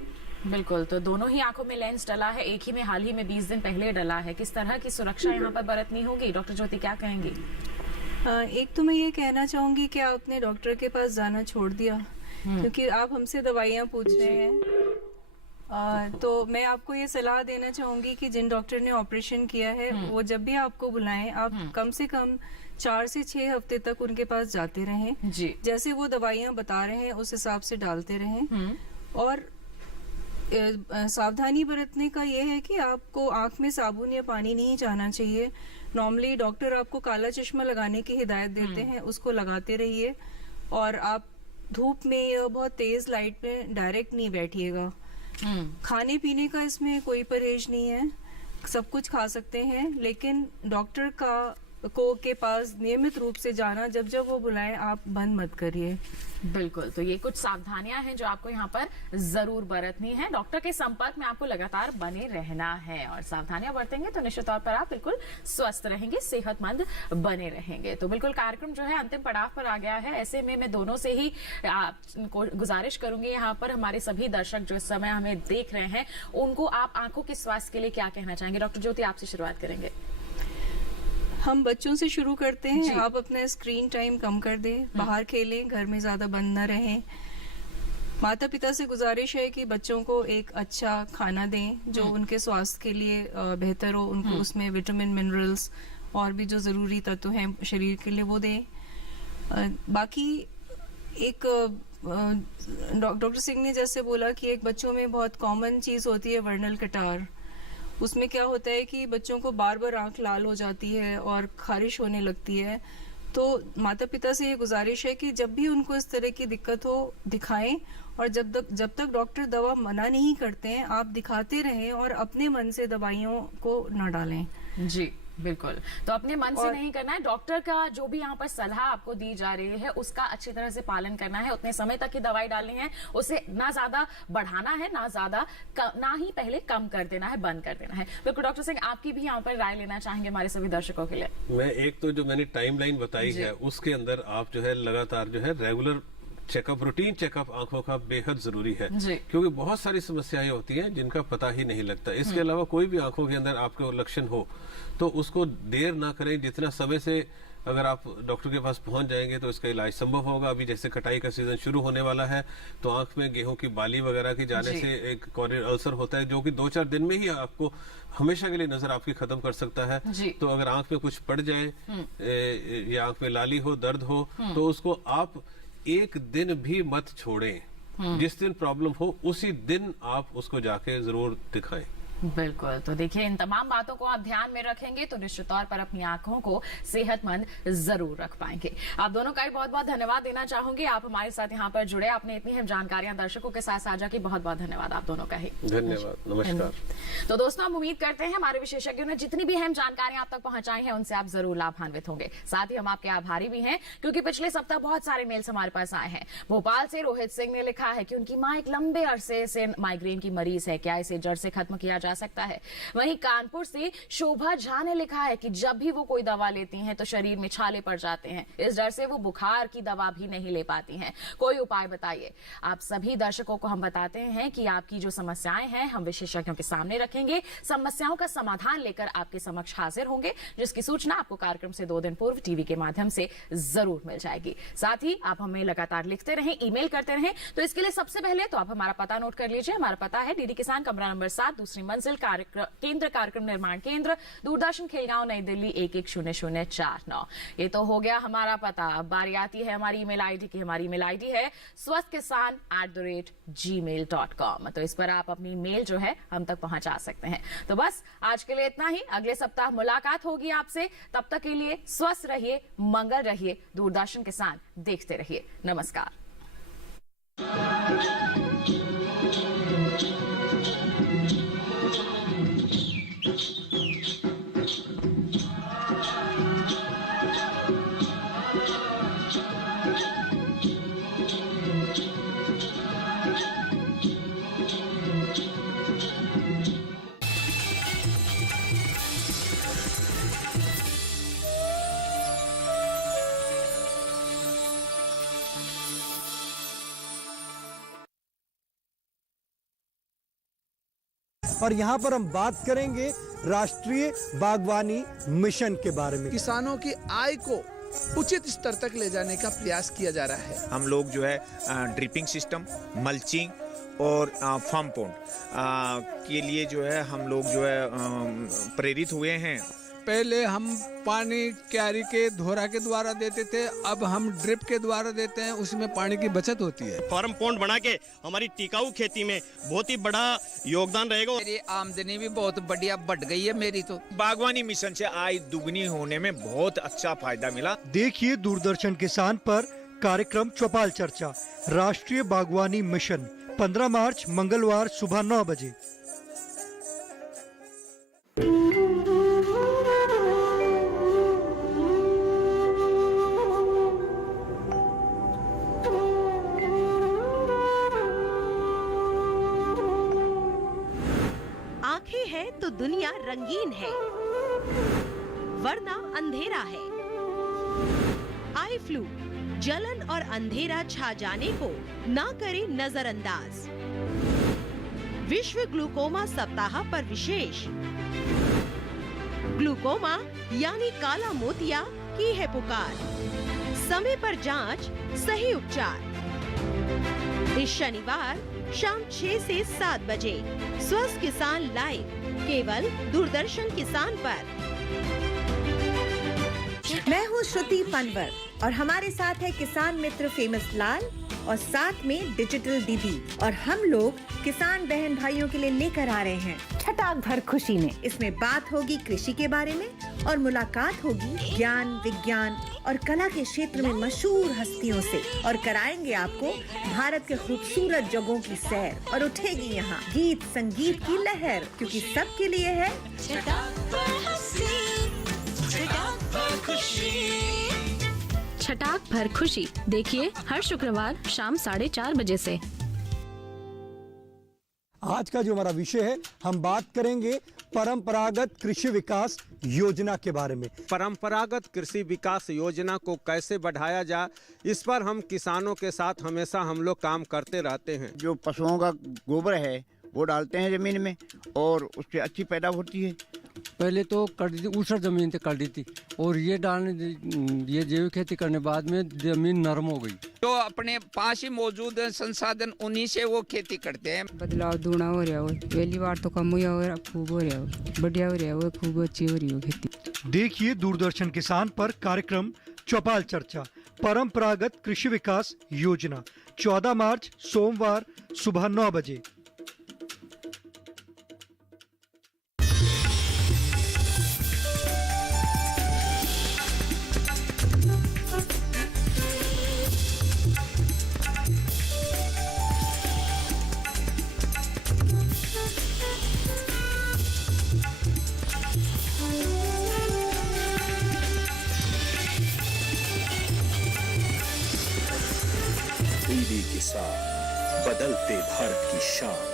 बिल्कुल, तो दोनों ही आंखों में लेंस डला है, एक ही में हाल ही में 20 दिन पहले डला है, किस तरह की सुरक्षा यहाँ पर बरतनी होगी? डॉक्टर ज्योति क्या कहेंगी? एक तो मैं ये कहना चाहूंगी कि आपने डॉक्टर के पास जाना छोड़ दिया, क्योंकि आप हमसे दवाइयाँ पूछ रहे हैं। तो मैं आपको ये सलाह देना चाहूंगी कि जिन डॉक्टर ने ऑपरेशन किया है वो जब भी आपको बुलाएं, आप कम से कम 4 से 6 हफ्ते तक उनके पास जाते रहें जी। जैसे वो दवाइयाँ बता रहे हैं उस हिसाब से डालते रहें। और सावधानी बरतने का ये है कि आपको आंख में साबुन या पानी नहीं जाना चाहिए। नॉर्मली डॉक्टर आपको काला चश्मा लगाने की हिदायत देते हैं, उसको लगाते रहिए। और आप धूप में या बहुत तेज लाइट में डायरेक्ट नहीं बैठिएगा। खाने पीने का इसमें कोई परहेज नहीं है, सब कुछ खा सकते हैं, लेकिन डॉक्टर के पास नियमित रूप से जाना जब जब वो बुलाएं आप बंद मत करिए। बिल्कुल, तो ये कुछ सावधानियां हैं जो आपको यहाँ पर जरूर बरतनी है। डॉक्टर के संपर्क में आपको लगातार बने रहना है और सावधानियां बरतेंगे तो निश्चित तौर पर आप बिल्कुल स्वस्थ रहेंगे, सेहतमंद बने रहेंगे। तो बिल्कुल कार्यक्रम जो है अंतिम पड़ाव पर आ गया है। ऐसे में मैं दोनों से ही गुजारिश करूंगी, यहाँ पर हमारे सभी दर्शक जो इस समय हमें देख रहे हैं उनको आप आंखों के स्वास्थ्य के लिए क्या कहना चाहेंगे? डॉक्टर ज्योति आपसे शुरुआत करेंगे। हम बच्चों से शुरू करते हैं। आप अपना स्क्रीन टाइम कम कर दें, बाहर खेलें, घर में ज्यादा बंद न रहें। माता पिता से गुजारिश है कि बच्चों को एक अच्छा खाना दें जो उनके स्वास्थ्य के लिए बेहतर हो, उनको उसमें विटामिन, मिनरल्स और भी जो जरूरी तत्व हैं शरीर के लिए वो दें। बाकी एक डॉक्टर सिंह ने जैसे बोला कि एक बच्चों में बहुत कॉमन चीज होती है वर्नल कटार। उसमें क्या होता है कि बच्चों को बार बार आंख लाल हो जाती है और खारिश होने लगती है। तो माता पिता से ये गुजारिश है कि जब भी उनको इस तरह की दिक्कत हो दिखाएं, और जब तक डॉक्टर दवा मना नहीं करते हैं आप दिखाते रहें और अपने मन से दवाइयों को न डालें। जी बिल्कुल, तो अपने मन से नहीं करना है, डॉक्टर का जो भी यहाँ पर सलाह आपको दी जा रही है उसका अच्छी तरह से पालन करना है। उतने समय तक की दवाई डालनी है, उसे ना ज्यादा बढ़ाना है ना ही पहले कम कर देना है, बंद कर देना है। बिल्कुल डॉक्टर सिंह, आपकी भी यहाँ पर राय लेना चाहेंगे हमारे सभी दर्शकों के लिए? मैं एक तो जो मैंने टाइमलाइन बताई है उसके अंदर आप जो है लगातार जो है रेगुलर चेकअप, रूटीन चेकअप आंखों का बेहद जरूरी है, क्योंकि बहुत सारी समस्याएं होती हैं जिनका पता ही नहीं लगता। इसके अलावा कोई भी आंखों के अंदर आपको लक्षण हो तो उसको देर ना करें, जितना समय से अगर आप डॉक्टर के पास पहुंच जाएंगे तो इसका इलाज संभव होगा। अभी जैसे कटाई का सीजन शुरू होने वाला है तो आंख में गेहूं की बाली वगैरह की जाने से एक कॉर्नियल अल्सर होता है जो कि 2-4 दिन में ही आपको हमेशा के लिए नजर आपकी खत्म कर सकता है। तो अगर आंख में कुछ पड़ जाए या आंख में लाली हो, दर्द हो, तो उसको आप एक दिन भी मत छोड़ें। जिस दिन प्रॉब्लम हो उसी दिन आप उसको जाके जरूर दिखाएं। बिल्कुल। तो देखिए, इन तमाम बातों को आप ध्यान में रखेंगे तो निश्चित तौर पर अपनी आंखों को सेहतमंद जरूर रख पाएंगे। आप दोनों का भी बहुत बहुत धन्यवाद देना चाहूंगी। आप हमारे साथ यहाँ पर जुड़े, आपने इतनी हम जानकारियां दर्शकों के साथ साझा की। बहुत बहुत धन्यवाद आप दोनों का ही। धन्यवाद, नमस्कार। तो दोस्तों, हम उम्मीद करते हैं हमारे विशेषज्ञों ने जितनी भी अहम जानकारियां आप तक पहुंचाई हैं उनसे आप जरूर लाभान्वित होंगे। साथ ही हम आपके आभारी भी हैं, क्योंकि पिछले सप्ताह बहुत सारे मेल्स हमारे पास आए हैं। भोपाल से रोहित सिंह ने लिखा है कि उनकी मां एक लंबे अरसे से माइग्रेन की मरीज है, क्या इसे जड़ से खत्म किया जा सकता है। वहीं कानपुर से शोभा झा ने लिखा है कि जब भी वो कोई दवा लेती हैं तो शरीर में छाले पड़ जाते हैं, इस डर से वो बुखार की दवा भी नहीं ले पाती हैं। कोई उपाय बताइए। आप सभी दर्शकों को हम बताते हैं कि आपकी जो समस्याएं हैं हम विशेषज्ञों के सामने रखेंगे, समस्याओं का समाधान लेकर आपके समक्ष हाजिर होंगे, जिसकी सूचना आपको कार्यक्रम से 2 दिन पूर्व टीवी के माध्यम से जरूर मिल जाएगी। साथ ही आप हमें लगातार लिखते रहें, ईमेल करते रहें। तो इसके लिए सबसे पहले तो आप हमारा पता नोट कर लीजिए। हमारा पता है डीडी किसान, कमरा नंबर 7, दूसरी मंजिल, केंद्र कार्यक्रम निर्माण केंद्र, दूरदर्शन खेलगांव, नई दिल्ली 110049। ये तो हो गया हमारा पता। अब बारी आती है हमारी ईमेल आईडी की। हमारी ईमेल आईडी है swasthkisan@gmail.com। तो इस पर आप अपनी मेल जो है हम तक पहुंचा सकते हैं। तो बस आज के लिए इतना ही। अगले सप्ताह मुलाकात होगी आपसे। तब तक के लिए स्वस्थ रहिए, मंगल रहिए, दूरदर्शन किसान देखते रहिए। नमस्कार। और यहाँ पर हम बात करेंगे राष्ट्रीय बागवानी मिशन के बारे में। किसानों की आय को उचित स्तर तक ले जाने का प्रयास किया जा रहा है। हम लोग जो है ड्रिपिंग सिस्टम, मल्चिंग और फार्म पॉन्ड के लिए जो है हम लोग जो है प्रेरित हुए हैं। पहले हम पानी क्यारी के धोरा के द्वारा देते थे, अब हम ड्रिप के द्वारा देते हैं, उसमें पानी की बचत होती है। फार्म पॉन्ड बना के हमारी टिकाऊ खेती में बहुत ही बड़ा योगदान रहेगा। मेरी आमदनी भी बहुत बढ़िया बढ़ गई है मेरी तो। बागवानी मिशन से आय दुगनी होने में बहुत अच्छा फायदा मिला। देखिए दूरदर्शन किसान पर कार्यक्रम चौपाल चर्चा, राष्ट्रीय बागवानी मिशन, 15 मार्च मंगलवार सुबह 9 बजे। आंखें हैं तो दुनिया रंगीन है, वरना अंधेरा है। आई फ्लू, जलन और अंधेरा छा जाने को ना करें नजरअंदाज। विश्व ग्लूकोमा सप्ताह पर विशेष, ग्लूकोमा यानी काला मोतिया की है पुकार। समय पर जांच, सही उपचार। इस शनिवार शाम 6 से 7 बजे स्वस्थ किसान लाइव, केवल दूरदर्शन किसान पर। मैं हूँ श्रुति पनवर और हमारे साथ है किसान मित्र फेमस लाल और साथ में डिजिटल दीदी, और हम लोग किसान बहन भाइयों के लिए लेकर आ रहे हैं छटाक भर खुशी में। इसमें बात होगी कृषि के बारे में और मुलाकात होगी ज्ञान, विज्ञान और कला के क्षेत्र में मशहूर हस्तियों से, और कराएंगे आपको भारत के खूबसूरत जगहों की सैर, और उठेगी यहाँ गीत संगीत की लहर, क्योंकि सबके लिए है छटाक भर खुशी। देखिए हर शुक्रवार शाम 4:30 बजे से। आज का जो हमारा विषय है, हम बात करेंगे परंपरागत कृषि विकास योजना के बारे में। परंपरागत कृषि विकास योजना को कैसे बढ़ाया जाए, इस पर हम किसानों के साथ हमेशा हम लोग काम करते रहते हैं। जो पशुओं का गोबर है वो डालते हैं जमीन में और उससे अच्छी पैदा होती है। पहले तो कर दी थी, ऊसर जमीन पे कर दी थी, और ये जैविक खेती करने बाद में जमीन नरम हो गई। जो अपने पास ही मौजूद संसाधन उन्हीं से वो खेती करते हैं। बदलाव दूना हो रहा है, पहली बार तो कम हुआ और खूब हो रहा है, बढ़िया हो रहा है, वो खूब अच्छी हो रही है खेती। देखिए दूरदर्शन किसान पर कार्यक्रम चौपाल चर्चा, परंपरागत कृषि विकास योजना 14 मार्च सोमवार सुबह 9 बजे। टीवी के साथ बदलते भारत की शान।